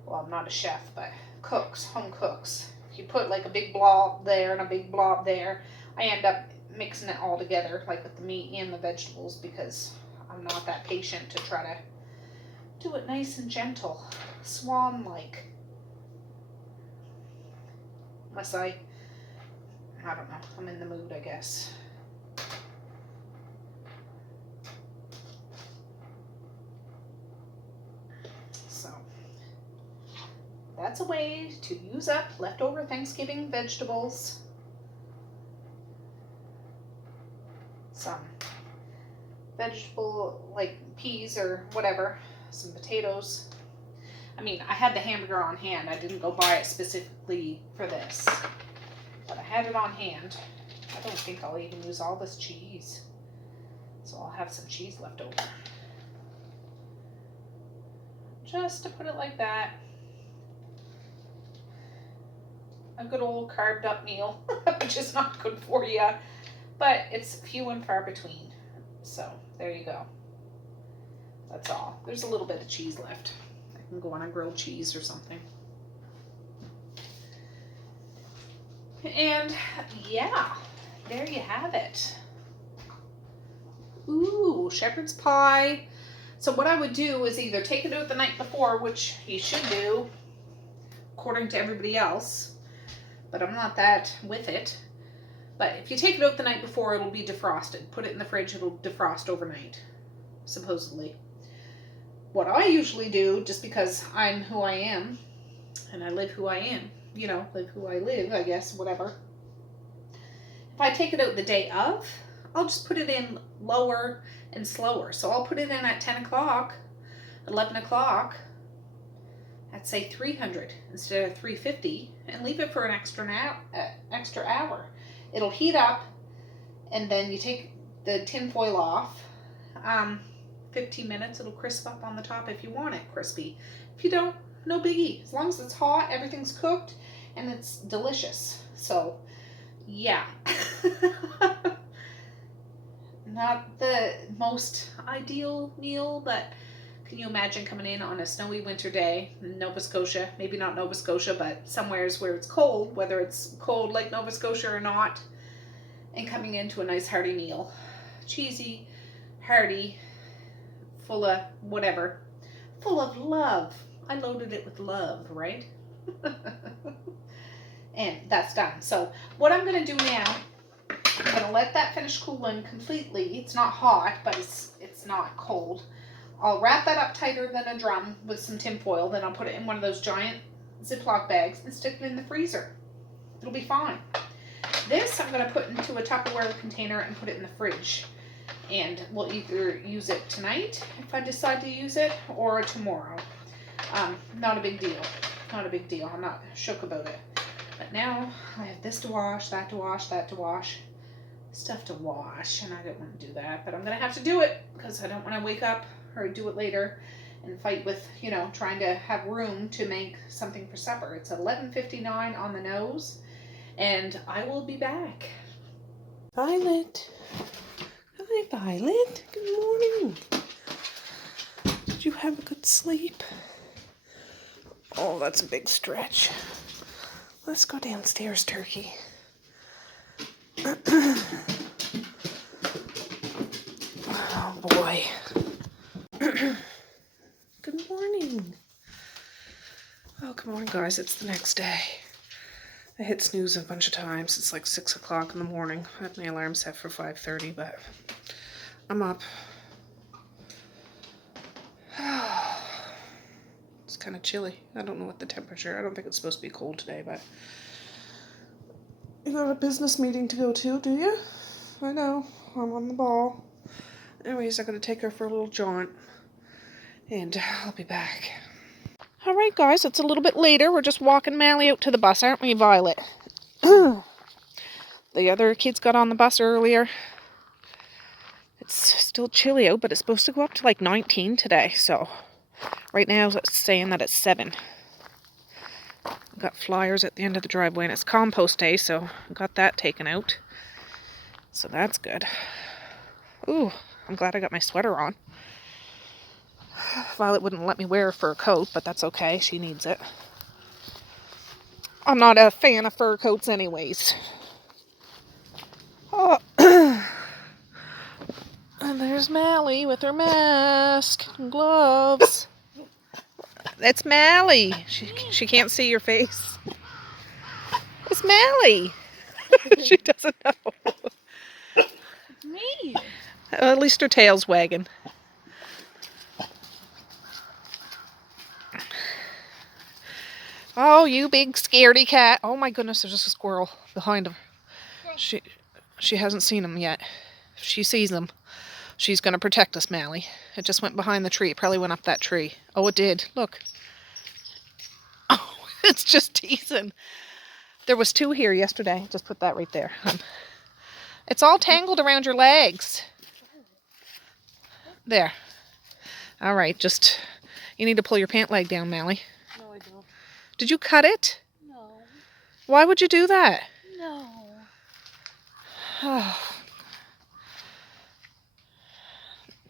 well, I'm not a chef, but home cooks. If you put like a big blob there and a big blob there, I end up mixing it all together, like with the meat and the vegetables, because I'm not that patient to try to do it nice and gentle, swan-like. Unless I don't know, I'm in the mood, I guess. So, that's a way to use up leftover Thanksgiving vegetables. Some vegetable, like peas or whatever, some potatoes. I mean, I had the hamburger on hand. I didn't go buy it specifically for this, but I had it on hand. I don't think I'll even use all this cheese, so I'll have some cheese left over. Just to put it like that. A good old carved up meal, which is not good for you, but it's few and far between. So there you go. That's all. There's a little bit of cheese left. I can go on a grilled cheese or something. And yeah, there you have it. Ooh, shepherd's pie. So what I would do is either take it out the night before, which you should do. Of according to everybody else, but I'm not that with it. But if you take it out the night before, it'll be defrosted. Put it in the fridge, it'll defrost overnight, supposedly. What I usually do, just because I'm who I am, and I live who I am, you know, live who I live, I guess, whatever. If I take it out the day of, I'll just put it in lower and slower. So I'll put it in at 10 o'clock, 11 o'clock, at say 300 instead of 350, and leave it for an extra hour. It'll heat up, and then you take the tin foil off. 15 minutes, it'll crisp up on the top if you want it crispy. If you don't, no biggie. As long as it's hot, everything's cooked, and it's delicious. So, yeah. Not the most ideal meal, but can you imagine coming in on a snowy winter day in Nova Scotia? Maybe not Nova Scotia, but somewheres where it's cold, whether it's cold like Nova Scotia or not, and coming into a nice hearty meal. Cheesy, hearty, full of whatever. Full of love. I loaded it with love, right? And that's done. So what I'm going to do now, I'm going to let that finish cooling completely. It's not hot, but it's not cold. I'll wrap that up tighter than a drum with some tin foil. Then I'll put it in one of those giant Ziploc bags and stick it in the freezer. It'll be fine. This I'm going to put into a Tupperware container and put it in the fridge. And we'll either use it tonight if I decide to use it, or tomorrow. Not a big deal. Not a big deal. I'm not shook about it. But now I have this to wash, that to wash, that to wash. Stuff to wash, and I don't want to do that. But I'm going to have to do it because I don't want to wake up or do it later and fight with, you know, trying to have room to make something for supper. It's 11:59 on the nose, and I will be back. Violet. Hi, Violet. Good morning. Did you have a good sleep? Oh, that's a big stretch. Let's go downstairs, Turkey. Oh, boy. Good morning. Oh, good morning, guys. It's the next day. I hit snooze a bunch of times. It's like 6 o'clock in the morning. I had my alarm set for 5:30, but I'm up. It's kind of chilly. I don't know what the temperature. I don't think it's supposed to be cold today, but you got a business meeting to go to, do you? I know. I'm on the ball. Anyways, I gotta take her for a little jaunt, and I'll be back. All right, guys, it's a little bit later. We're just walking Mally out to the bus, aren't we, Violet? The other kids got on the bus earlier. It's still chilly out, but it's supposed to go up to like 19 today, so right now it's saying that it's 7. I've got flyers at the end of the driveway, and it's compost day, so I got that taken out. So that's good. Ooh, I'm glad I got my sweater on. Violet wouldn't let me wear a fur coat, but that's okay. She needs it. I'm not a fan of fur coats anyways. Oh. And there's Mally with her mask and gloves. It's Mally. She can't see your face. It's Mally. She doesn't know. It's me. At least her tail's wagging. Oh, you big scaredy cat. Oh my goodness, there's just a squirrel behind him. She hasn't seen him yet. If she sees him, she's going to protect us, Mally. It just went behind the tree. It probably went up that tree. Oh, it did. Look. Oh, it's just teasing. There was 2 here yesterday. Just put that right there. It's all tangled around your legs. There. All right, just, you need to pull your pant leg down, Mally. No, I don't. Did you cut it? No. Why would you do that? No. Oh.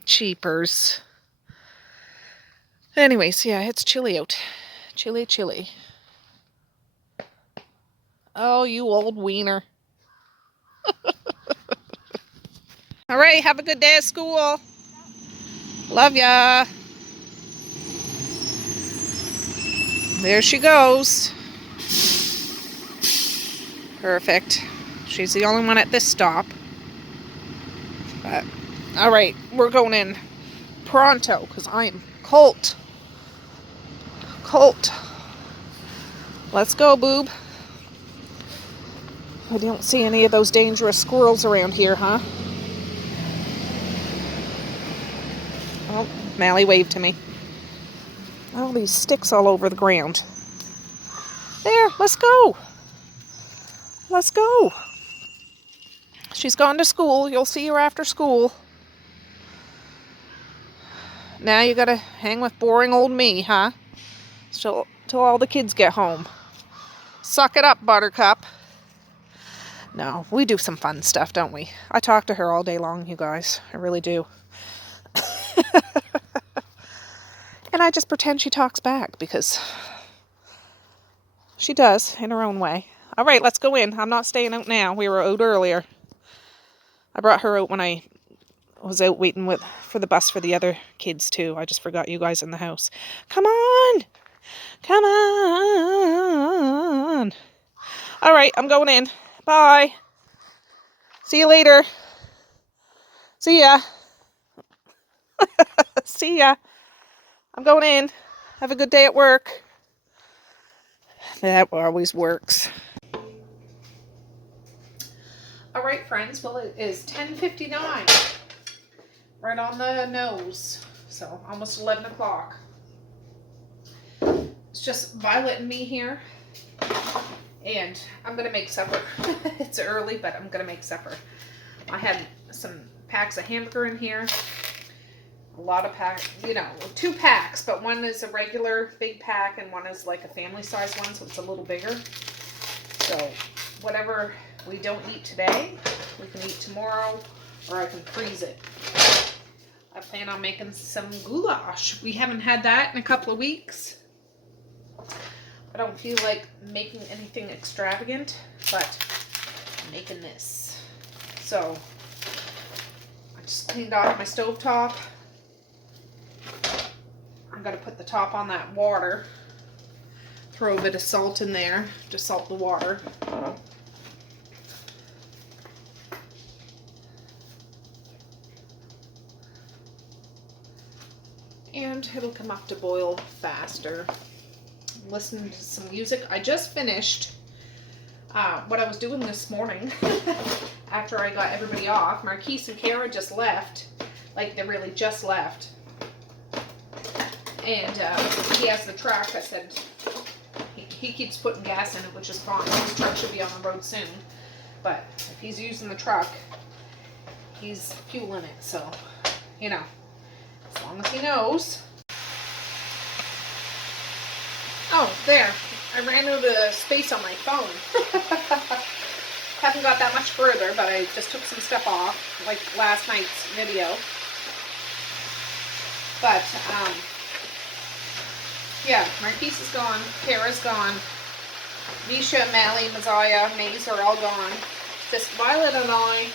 Cheapers. Anyways, yeah, it's chilly out. Chilly, chilly. Oh, you old wiener. All right, have a good day at school. Love ya. There she goes. Perfect. She's the only one at this stop. But, alright, we're going in pronto because I am cold. Colt. Let's go, boob. I don't see any of those dangerous squirrels around here, huh? Oh, Mally waved to me. All these sticks all over the ground. There, let's go. Let's go. She's gone to school. You'll see her after school. Now you gotta hang with boring old me, huh? Till all the kids get home. Suck it up, Buttercup. No, we do some fun stuff, don't we? I talk to her all day long, you guys. I really do. And I just pretend she talks back because she does in her own way. All right, let's go in. I'm not staying out now. We were out earlier. I brought her out when I was out waiting for the bus for the other kids too. I just forgot you guys in the house. Come on. Come on. All right, I'm going in. Bye. See you later. See ya. See ya. I'm going in. Have a good day at work. That always works. All right, friends. Well, it is 10:59. Right on the nose. So, almost 11 o'clock. It's just Violet and me here. And I'm going to make supper. It's early, but I'm going to make supper. I had some packs of hamburger in here. A lot of packs, 2 packs, but one is a regular big pack and one is like a family size one, so it's a little bigger. So whatever we don't eat today, we can eat tomorrow, or I can freeze it. I plan on making some goulash. We haven't had that in a couple of weeks. I don't feel like making anything extravagant, but I'm making this. So I just cleaned off my stovetop. I'm going to put the top on that water. Throw a bit of salt in there to salt the water. And it'll come up to boil faster. Listen to some music. I just finished what I was doing this morning after I got everybody off. Marquise and Kara just left. Like, they really just left. And he has the truck. I said he keeps putting gas in it, which is fine. His truck should be on the road soon. But if he's using the truck, he's fueling it. So, as long as he knows. Oh, there. I ran out of space on my phone. Haven't got that much further, but I just took some stuff off, like last night's video. But, yeah, Marquise is gone, Kara's gone, Misha, Mally, Messiah, Maze are all gone. Just Violet and I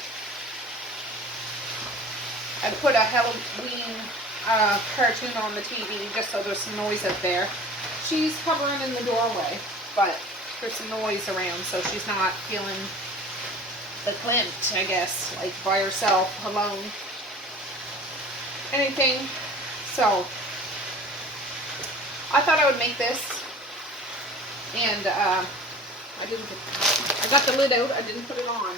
put a Halloween cartoon on the TV just so there's some noise out there. She's hovering in the doorway, but there's some noise around, so she's not feeling the glint, I guess, like by herself, alone. Anything. So I thought I would make this, and I got the lid out, I didn't put it on.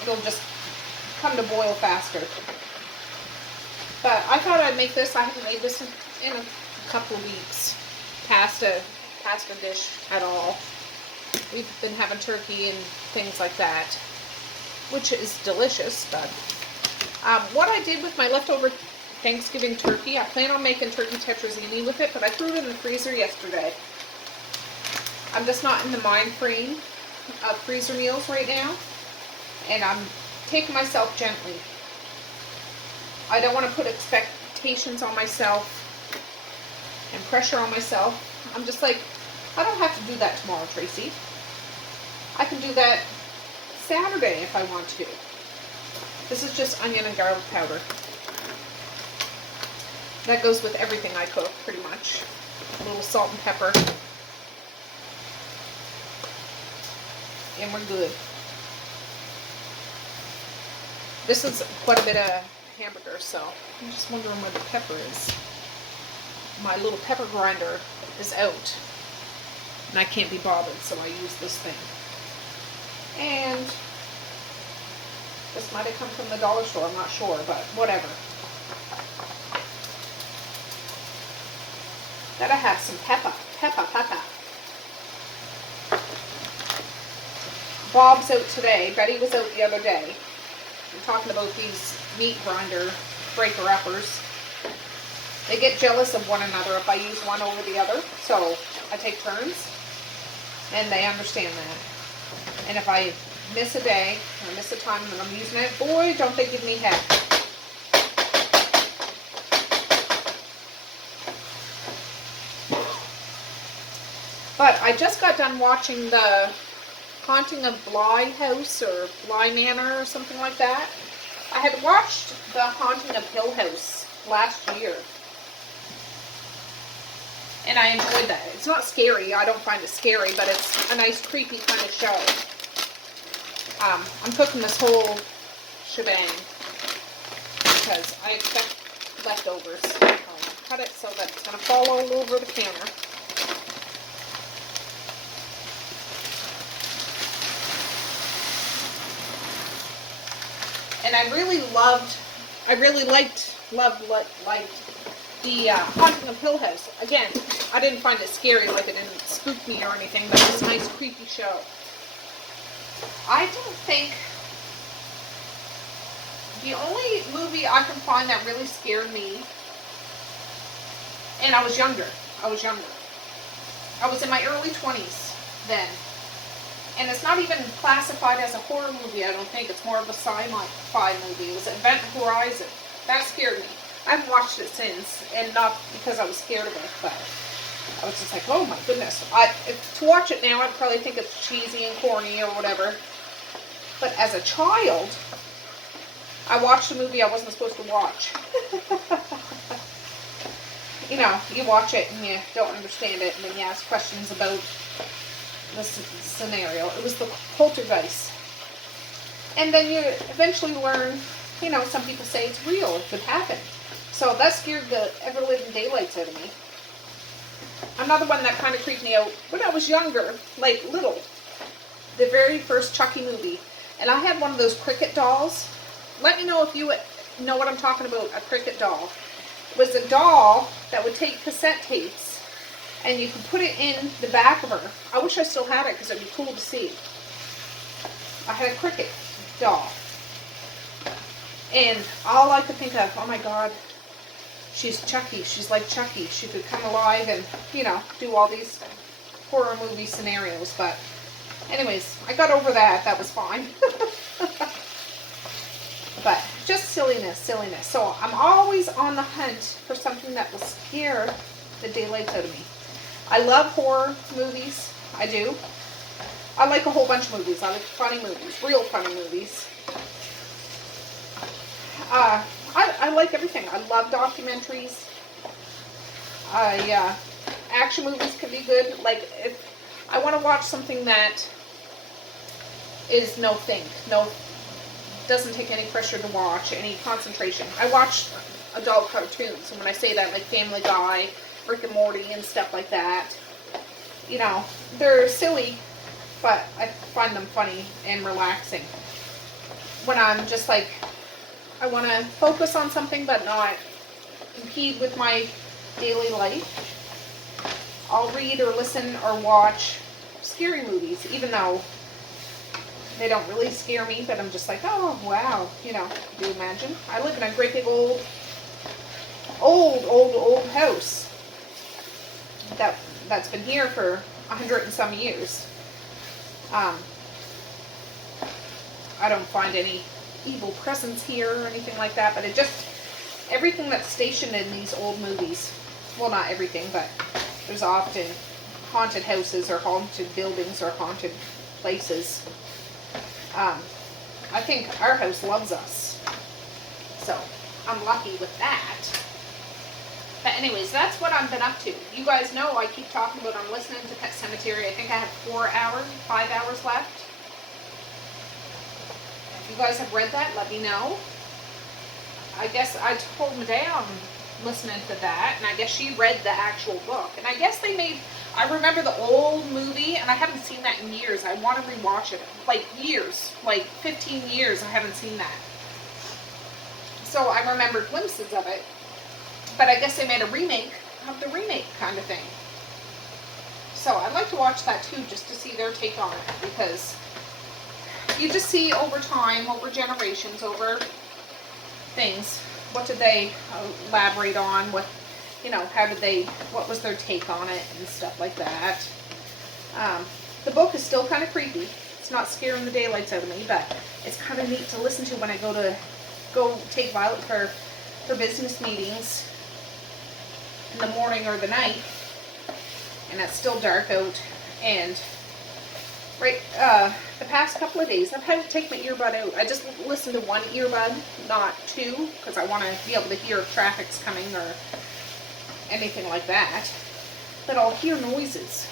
It'll just come to boil faster. But I thought I'd make this. I haven't made this in a couple of weeks. Pasta dish at all. We've been having turkey and things like that, which is delicious. But what I did with my leftover Thanksgiving turkey, I plan on making turkey tetrazzini with it, but I threw it in the freezer yesterday. I'm just not in the mind frame of freezer meals right now, and I'm taking myself gently. I don't want to put expectations on myself and pressure on myself. I'm just like, I don't have to do that tomorrow, Tracey. I can do that Saturday if I want to. This is just onion and garlic powder. That goes with everything I cook, pretty much. A little salt and pepper. and we're good. This is quite a bit of hamburger, so I'm just wondering where the pepper is. My little pepper grinder is out, and I can't be bothered, so I use this thing. And this might have come from the dollar store, I'm not sure, but whatever. Gotta have some pepper. Bob's out today. Betty was out the other day. We're talking about these meat grinder breaker-uppers. They get jealous of one another if I use one over the other, so I take turns, and they understand that. And if I miss a day, or miss a time that I'm using it, boy, don't they give me heck. But I just got done watching the Haunting of Bly House, or Bly Manor, or something like that. I had watched the Haunting of Hill House last year, and I enjoyed that. It's not scary, I don't find it scary, but it's a nice creepy kind of show. I'm cooking this whole shebang because I expect leftovers. I'll cut it so that it's going to fall all over the counter. And I really liked the Haunting of Hill House. Again, I didn't find it scary, like it didn't spook me or anything, but it's a nice creepy show. I don't think, the only movie I can find that really scared me, and I was younger. I was in my early 20s then. And it's not even classified as a horror movie, I don't think. It's more of a sci-fi movie. It was Event Horizon. That scared me. I haven't watched it since, and not because I was scared of it, but I was just like, oh my goodness. To watch it now, I'd probably think it's cheesy and corny or whatever. But as a child, I watched a movie I wasn't supposed to watch. You know, you watch it and you don't understand it, and then you ask questions about the scenario. It was the poltergeist. And then you eventually learn, you know, some people say it's real, it could happen. So that scared the ever-living daylights out of me. Another one that kind of creeped me out when I was younger, like little, the very first Chucky movie. And I had one of those Cricket dolls. Let me know if you know what I'm talking about, a Cricket doll. It was a doll that would take cassette tapes, and you could put it in the back of her. I wish I still had it because it'd be cool to see. I had a Cricket doll. And all I could think of, oh my God, she's Chucky. She's like Chucky. She could come alive and, you know, do all these horror movie scenarios. But anyways, I got over that. That was fine. But just silliness. So I'm always on the hunt for something that will scare the daylights out of me. I love horror movies. I do. I like a whole bunch of movies. I like funny movies, real funny movies. I like everything. I love documentaries. Action movies can be good. Like, if I want to watch something that is doesn't take any pressure to watch, any concentration. I watch adult cartoons, and when I say that, like Family Guy, Rick and Morty, and stuff like that. You know, they're silly, but I find them funny and relaxing. When I'm just like, I want to focus on something but not impede with my daily life, I'll read or listen or watch scary movies, even though they don't really scare me, but I'm just like, oh, wow, you know, do you imagine? I live in a great big old house that's been here for 100 and some years. I don't find any evil presence here or anything like that, but everything that's stationed in these old movies, well, not everything, but there's often haunted houses or haunted buildings or haunted places. I think our house loves us, so I'm lucky with that. But anyways, that's what I've been up to. You guys know I keep talking about I'm listening to Pet Cemetery. I think I have 5 hours left. you guys have read that, let me know. I guess I told Madame listening to that, and I guess she read the actual book. And I guess they made, I remember the old movie, and I haven't seen that in years. I want to rewatch it. Like years, like 15 years, I haven't seen that. So I remember glimpses of it. But I guess they made a remake of the remake kind of thing. So I'd like to watch that too, just to see their take on it, because you just see over time, over generations, over things, what did they elaborate on, what, you know, how did they, what was their take on it and stuff like that. The book is still kind of creepy. It's not scaring the daylights out of me, but it's kind of neat to listen to when I go take Violet for business meetings in the morning or the night, and it's still dark out. And right, the past couple of days, I've had to take my earbud out. I just listen to one earbud, not two, because I want to be able to hear if traffic's coming or anything like that. But I'll hear noises.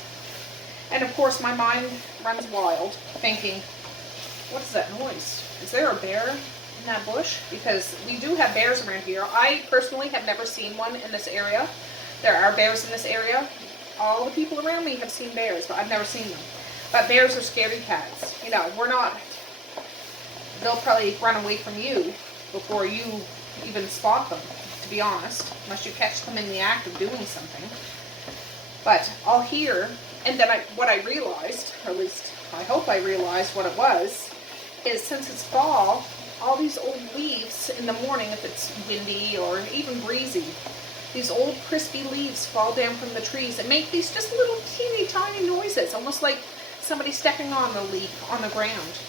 And of course, my mind runs wild, thinking, what is that noise? Is there a bear in that bush? Because we do have bears around here. I personally have never seen one in this area. There are bears in this area. All the people around me have seen bears, but I've never seen them. But bears are scary cats. You know, we're not, they'll probably run away from you before you even spot them, to be honest, unless you catch them in the act of doing something. But I'll hear, and then what I realized, or at least I hope I realized what it was, is since it's fall, all these old leaves in the morning, if it's windy or even breezy, these old crispy leaves fall down from the trees and make these just little teeny tiny noises, almost like somebody stepping on the leaf on the ground.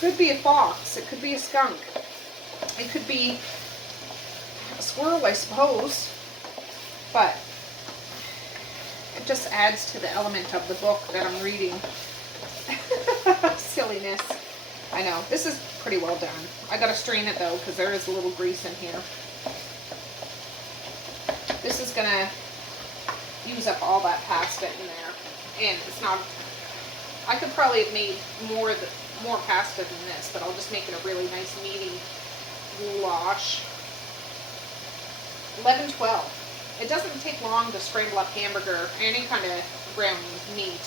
Could be a fox, it could be a skunk, it could be a squirrel, I suppose, but it just adds to the element of the book that I'm reading. Silliness. I know, this is pretty well done. I gotta strain it though, because there is a little grease in here. This is gonna use up all that pasta in there, and it's not, I could probably have made more pasta than this, but I'll just make it a really nice meaty goulash. 11:12. It doesn't take long to scramble up hamburger or any kind of ground meat,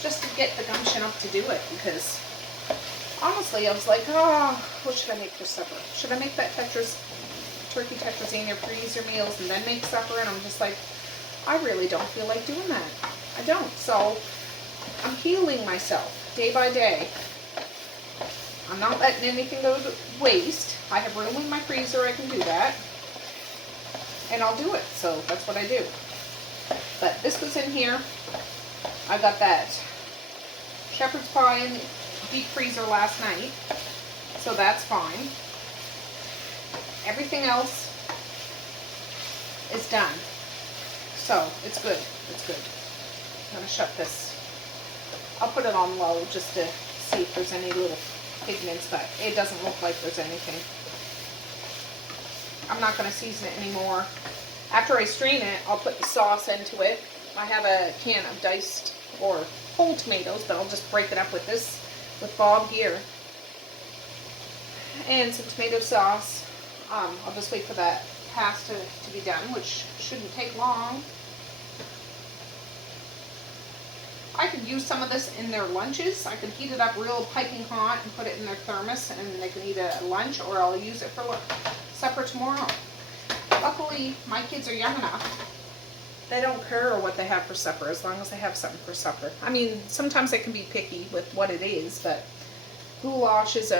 just to get the gumption up to do it, because honestly I was like, oh, what should I make for supper? Should I make that turkey tetrazzini or freezer meals and then make supper? And I'm just like, I really don't feel like doing that. I don't. So I'm healing myself day by day. I'm not letting anything go to waste. I have room in my freezer, I can do that. And I'll do it. So that's what I do. But this was in here. I got that shepherd's pie in the deep freezer last night. So that's fine. Everything else is done. So it's good. It's good. I'm going to shut this. I'll put it on low just to see if there's any little pigments, but it doesn't look like there's anything. I'm not going to season it anymore. After I strain it, I'll put the sauce into it. I have a can of diced or whole tomatoes, but I'll just break it up with this, with Bob here. And some tomato sauce. I'll just wait for that pasta to be done, which shouldn't take long. I could use some of this in their lunches. I could heat it up real piping hot and put it in their thermos, and they can eat it at lunch, or I'll use it for supper tomorrow. Luckily, my kids are young enough. They don't care what they have for supper, as long as they have something for supper. I mean, sometimes they can be picky with what it is, but goulash is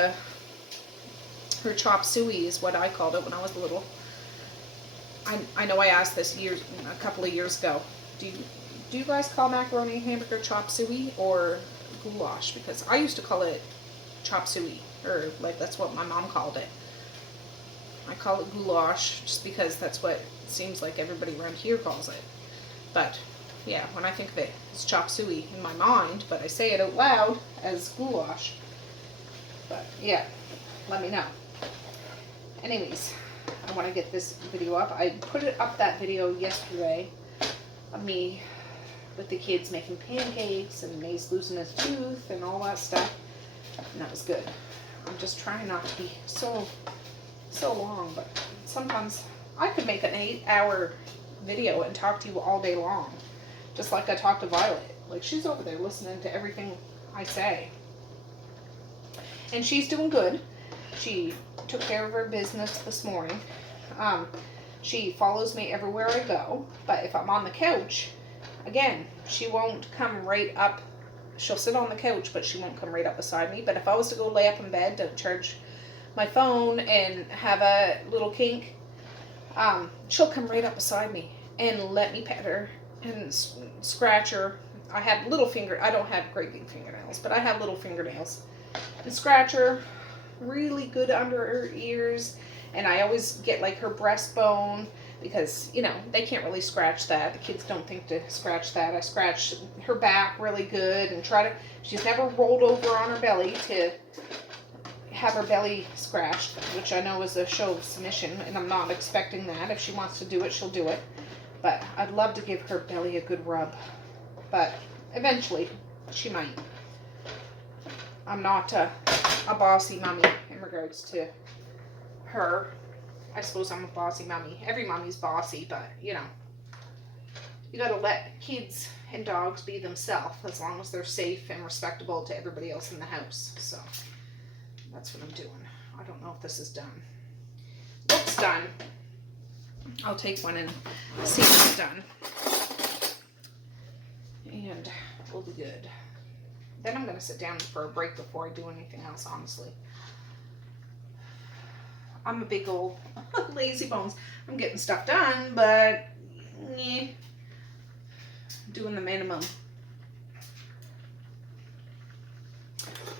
or chop suey is what I called it when I was little. I know I asked this a couple of years ago. Do you guys call macaroni hamburger chop suey or goulash? Because I used to call it chop suey, or like that's what my mom called it. I call it goulash just because that's what it seems like everybody around here calls it. But yeah, when I think of it, it's chop suey in my mind, but I say it out loud as goulash. But yeah, let me know. Anyways, I want to get this video up. I put it up, that video, yesterday of me with the kids making pancakes and Mace losing his tooth and all that stuff. And that was good. I'm just trying not to be so long, but sometimes I could make an 8-hour video and talk to you all day long. Just like I talk to Violet. Like, she's over there listening to everything I say. And she's doing good. She took care of her business this morning. She follows me everywhere I go. But if I'm on the couch, again, she won't come right up. She'll sit on the couch, but she won't come right up beside me. But if I was to go lay up in bed to charge my phone and have a little kink, she'll come right up beside me and let me pet her and scratch her. I have I don't have great big fingernails, but I have little fingernails. And scratch her really good under her ears. And I always get like her breastbone because, you know, they can't really scratch that. The kids don't think to scratch that. I scratch her back really good and she's never rolled over on her belly to have her belly scratched, which I know is a show of submission, and I'm not expecting that. If she wants to do it, she'll do it. But I'd love to give her belly a good rub. But eventually, she might. I'm not a bossy mommy in regards to her. I suppose I'm a bossy mommy. Every mommy's bossy, but, you know, you gotta let kids and dogs be themselves as long as they're safe and respectable to everybody else in the house. So that's what I'm doing. I don't know if this is done. Looks done. I'll take one and see if it's done. And we'll be good. Then I'm going to sit down for a break before I do anything else, honestly. I'm a big old lazy bones. I'm getting stuff done, but doing the minimum.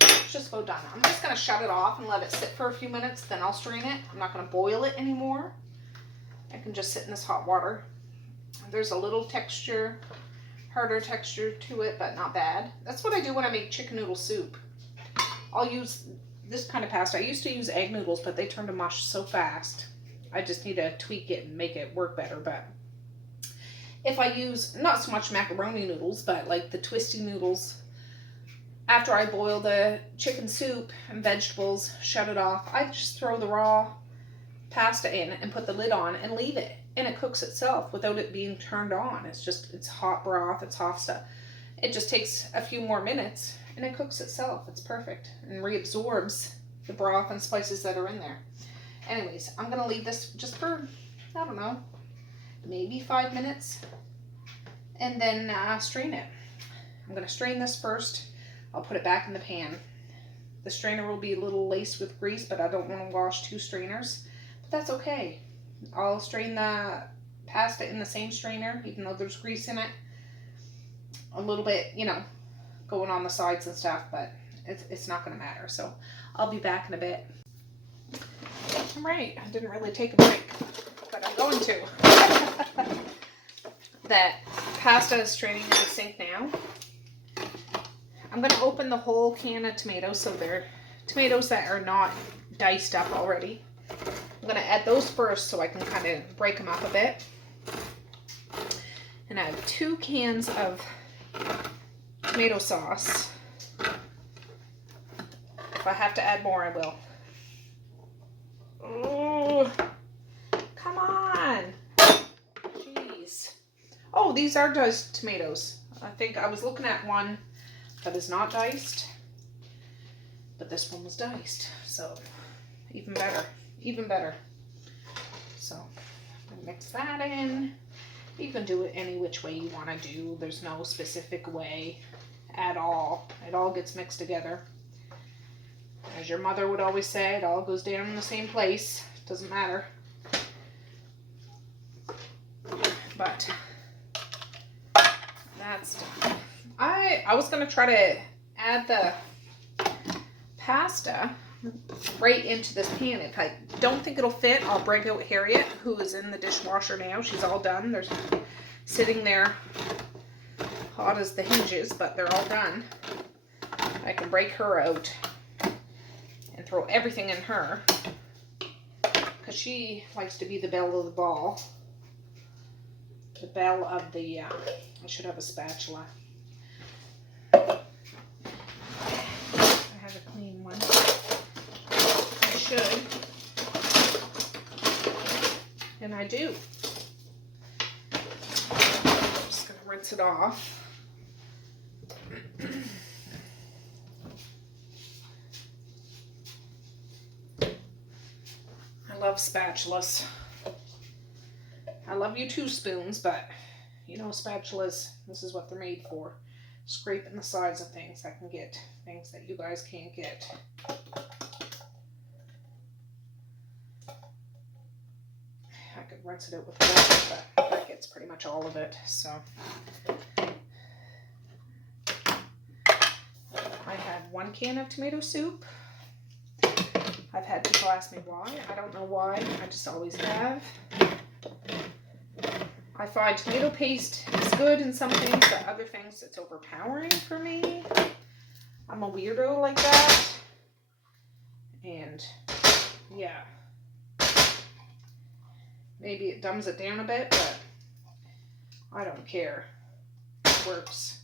It's just about done. I'm just going to shut it off and let it sit for a few minutes, then I'll strain it. I'm not going to boil it anymore. I can just sit in this hot water. There's a little texture, harder texture to it, but not bad. That's what I do when I make chicken noodle soup. I'll use this kind of pasta. I used to use egg noodles, but they turn to mush so fast. I just need to tweak it and make it work better. But if I use, not so much macaroni noodles, but like the twisty noodles, after I boil the chicken soup and vegetables, shut it off, I just throw the raw pasta in and put the lid on and leave it. And it cooks itself without it being turned on. It's hot broth, it's hot stuff. It just takes a few more minutes and it cooks itself. It's perfect and reabsorbs the broth and spices that are in there. Anyways, I'm going to leave this just for, I don't know, maybe 5 minutes and then strain it. I'm going to strain this first. I'll put it back in the pan. The strainer will be a little laced with grease, but I don't want to wash 2 strainers. But that's okay. I'll strain the pasta in the same strainer, even though there's grease in it. A little bit, you know, going on the sides and stuff, but it's not going to matter. So I'll be back in a bit. All right, I didn't really take a break, but I'm going to. That pasta is straining in the sink now. I'm going to open the whole can of tomatoes, so they're tomatoes that are not diced up already. I'm going to add those first so I can kind of break them up a bit. And I have 2 cans of tomato sauce. If I have to add more, I will. Oh, come on. Jeez. Oh, these are diced tomatoes. I think I was looking at one that is not diced, but this one was diced, so even better. Even better. So I'm gonna mix that in. You can do it any which way you want to do. There's no specific way at all. It all gets mixed together. As your mother would always say, it all goes down in the same place. It doesn't matter. But that's done. I was gonna try to add the pasta right into this pan. If I don't think it'll fit, I'll break out Harriet, who is in the dishwasher now. She's all done. They're sitting there hot as the hinges, but they're all done. I can break her out and throw everything in her because she likes to be the belle of the ball. The belle of the, I should have a spatula. I have a clean And I do. Just gonna rinse it off. I love spatulas. I love you too, spoons, but you know, spatulas, this is what they're made for. Scraping the sides of things. I can get things that you guys can't get. I could rinse it out with water, but that gets pretty much all of it. So I had 1 can of tomato soup. I've had people ask me why. I don't know why. I just always have. I find tomato paste is good in some things, but other things it's overpowering for me. I'm a weirdo like that. And yeah. Maybe it dumbs it down a bit, but I don't care. It works.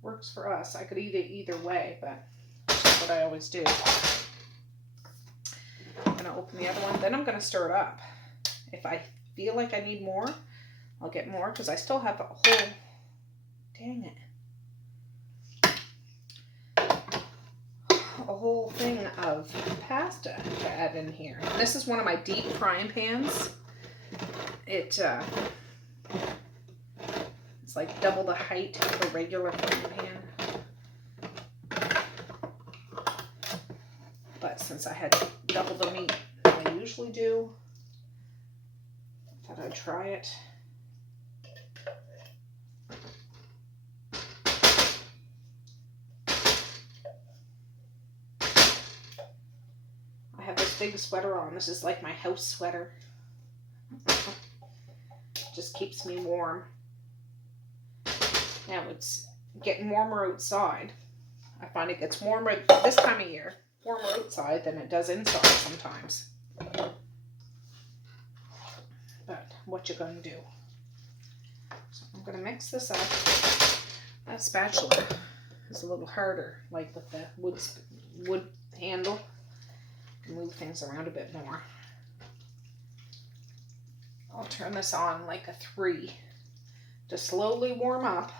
Works for us. I could eat it either way, but that's what I always do. I'm going to open the other one. Then I'm going to stir it up. If I feel like I need more, I'll get more because I still have a whole... Dang it. A whole thing of pasta to add in here. This is one of my deep frying pans. It's like double the height of a regular frying pan. But since I had double the meat than I usually do, I thought I'd try it. I have this big sweater on. This is like my house sweater. Just keeps me warm. Now it's getting warmer outside. I find it gets warmer this time of year, warmer outside than it does inside sometimes. But what you gonna do? So I'm gonna mix this up. That spatula is a little harder, like with the wood handle. Can move things around a bit more. I'll turn this on like a 3 to slowly warm up.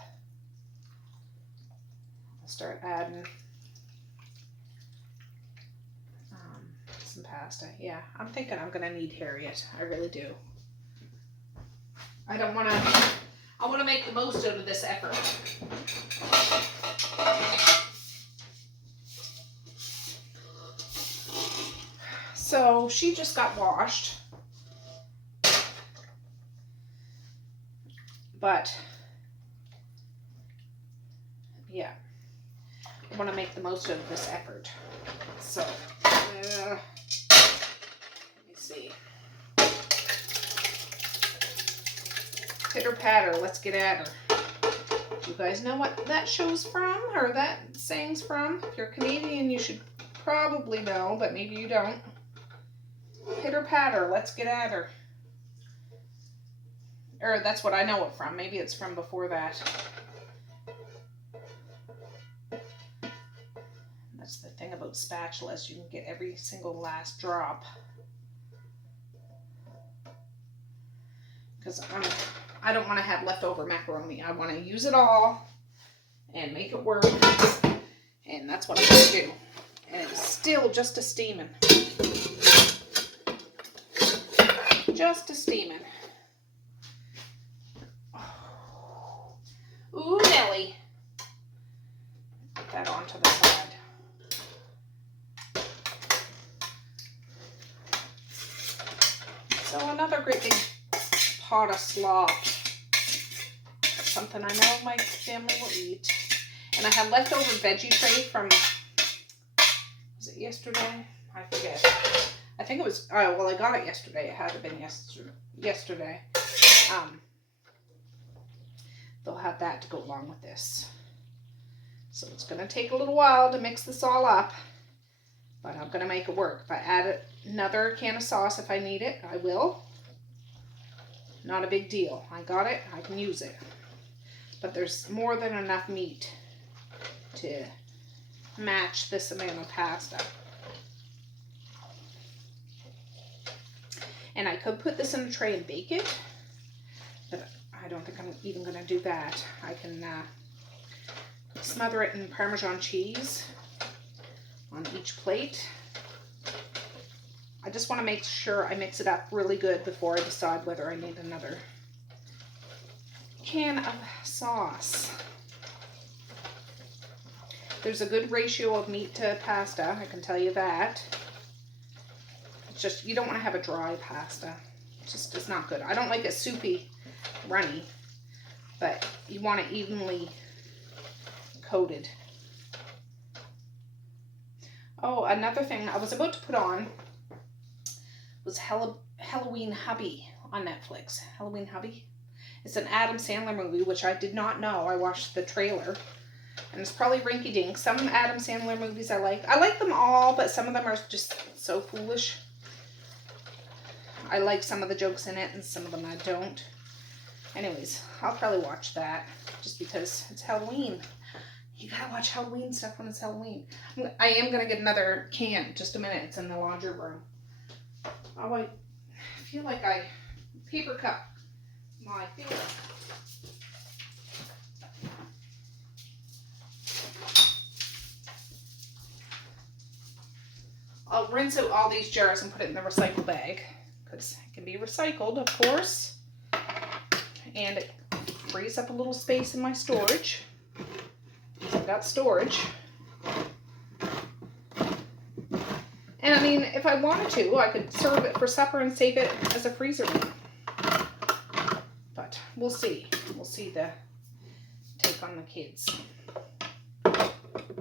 I'll start adding some pasta. Yeah, I'm thinking I'm gonna need Harriet. I really do. I want to make the most out of this effort. So she just got washed. But yeah, I want to make the most of this effort. So let me see. Pitter patter, let's get at her. Do you guys know what that show's from, or that saying's from? If you're Canadian, you should probably know, but maybe you don't. Pitter patter, let's get at her. Or that's what I know it from. Maybe it's from before that. That's the thing about spatulas. You can get every single last drop. Because I don't want to have leftover macaroni. I want to use it all and make it work. And that's what I'm going to do. And it's still just a steaming. Just a steaming. Ooh, Nelly. Put that onto the side. So another great big pot of slop. Something I know my family will eat. And I have leftover veggie tray from, was it yesterday? I forget. I think it was, oh, well, I got it yesterday. It had to have been yesterday. They'll have that to go along with this. So it's going to take a little while to mix this all up, but I'm going to make it work. If I add another can of sauce, if I need it, I will. Not a big deal. I got it. I can use it. But there's more than enough meat to match this amount of pasta. And I could put this in a tray and bake it, but I don't think I'm even going to do that. I can smother it in Parmesan cheese on each plate. I just want to make sure I mix it up really good before I decide whether I need another can of sauce. There's a good ratio of meat to pasta, I can tell you that. It's just, you don't want to have a dry pasta. It's not good. I don't like it soupy, runny, but you want it evenly coated. Oh, another thing I was about to put on was Halloween Hubby on Netflix. Halloween Hubby? It's an Adam Sandler movie, which I did not know. I watched the trailer. And it's probably rinky-dink. Some Adam Sandler movies I like. I like them all, but some of them are just so foolish. I like some of the jokes in it, and some of them I don't. Anyways, I'll probably watch that, just because it's Halloween. You gotta watch Halloween stuff when it's Halloween. I am gonna get another can. Just a minute. It's in the laundry room. Oh, I feel like I paper cut my finger. I'll rinse out all these jars and put it in the recycle bag, because it can be recycled, of course. And it frees up a little space in my storage. I've got storage. And I mean, if I wanted to, I could serve it for supper and save it as a freezer meal. But we'll see. We'll see the take on the kids.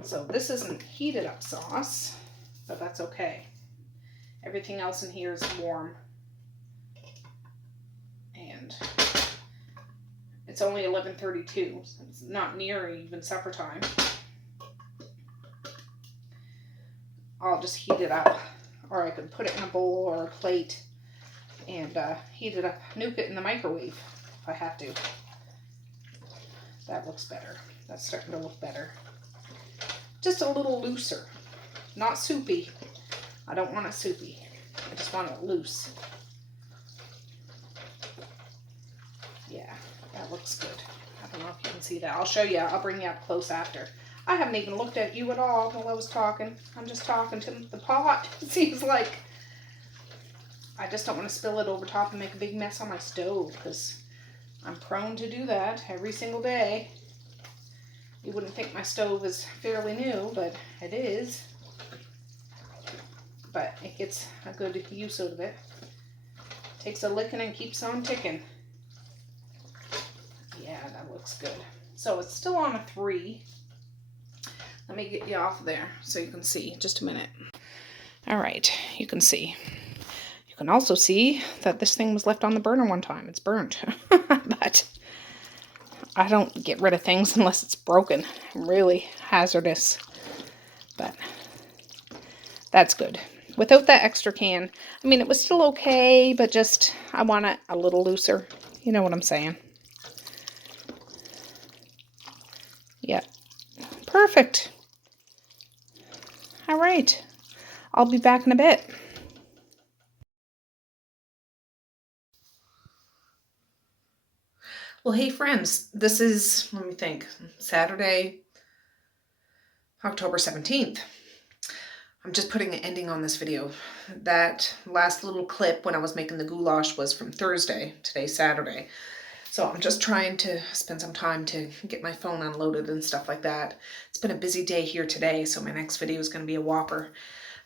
So this isn't heated up sauce, but that's okay. Everything else in here is warm. And it's only 11:32, so it's not near even supper time. I'll just heat it up, or I could put it in a bowl or a plate and heat it up, nuke it in the microwave if I have to. That looks better. That's starting to look better. Just a little looser, not soupy. I don't want it soupy. I just want it loose. Yeah, that looks good. I don't know if you can see that. I'll show you. I'll bring you up close after. I haven't even looked at you at all while I was talking. I'm just talking to the pot. It seems like I just don't want to spill it over top and make a big mess on my stove, because I'm prone to do that every single day. You wouldn't think my stove is fairly new, but it is. But it gets a good use out of it. Takes a licking and keeps on ticking. Yeah, that looks good. So it's still on a 3. Let me get you off there so you can see. Just a minute. All right, you can see. You can also see that this thing was left on the burner one time. It's burnt. But I don't get rid of things unless it's broken. Really hazardous. But that's good. Without that extra can, I mean, it was still okay, but just, I want it a little looser. You know what I'm saying? Yep. Perfect. All right. I'll be back in a bit. Well, hey friends, this is, let me think, Saturday, October 17th. I'm just putting an ending on this video. That last little clip when I was making the goulash was from Thursday. Today's Saturday. So I'm just trying to spend some time to get my phone unloaded and stuff like that. It's been a busy day here today, so my next video is going to be a whopper.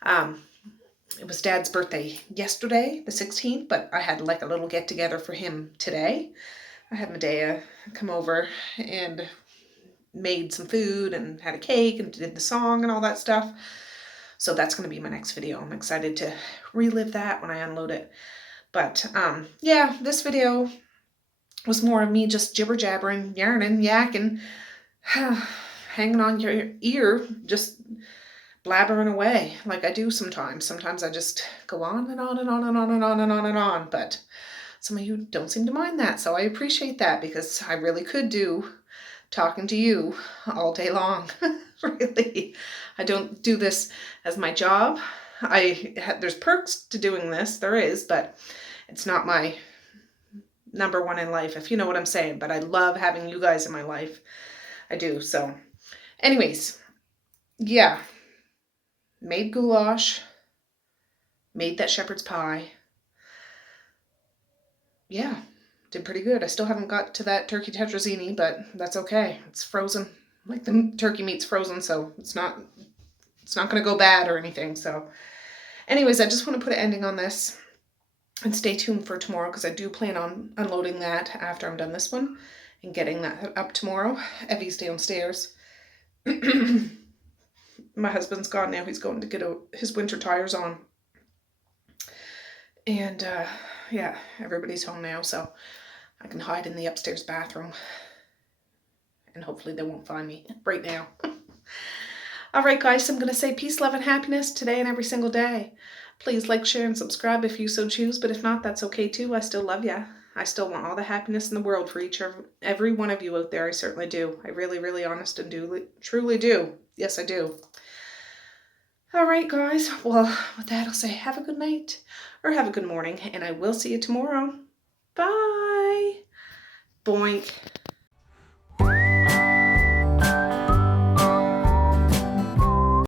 It was Dad's birthday yesterday, the 16th, but I had like a little get together for him today. I had Medea come over and made some food and had a cake and did the song and all that stuff. So that's going to be my next video. I'm excited to relive that when I unload it. But yeah, this video was more of me just jibber jabbering, yarning, yakking, hanging on your ear, just blabbering away like I do sometimes. Sometimes I just go on and on and on and on and on and on and on, but some of you don't seem to mind that, so I appreciate that, because I really could do talking to you all day long. Really. I don't do this as my job. There's perks to doing this, there is, but It's not my number one in life, if you know what I'm saying, but I love having you guys in my life. I do. So anyways, yeah, made goulash, made that shepherd's pie. Yeah, did pretty good. I still haven't got to that turkey tetrazzini, but that's okay. It's frozen. Like the turkey meat's frozen, so it's not going to go bad or anything. So anyways, I just want to put an ending on this and stay tuned for tomorrow, because I do plan on unloading that after I'm done this one and getting that up tomorrow. Evie's downstairs. My husband's gone now. He's going to get his winter tires on. And yeah, everybody's home now, so I can hide in the upstairs bathroom. And hopefully they won't find me right now. Alright guys, so I'm going to say peace, love, and happiness today and every single day. Please like, share, and subscribe if you so choose, but if not, that's okay too. I still love ya. I still want all the happiness in the world for every one of you out there. I certainly do. I really, really honest and truly do. Yes, I do. Alright guys, well, with that I'll say have a good night or have a good morning, and I will see you tomorrow. Bye! Boink.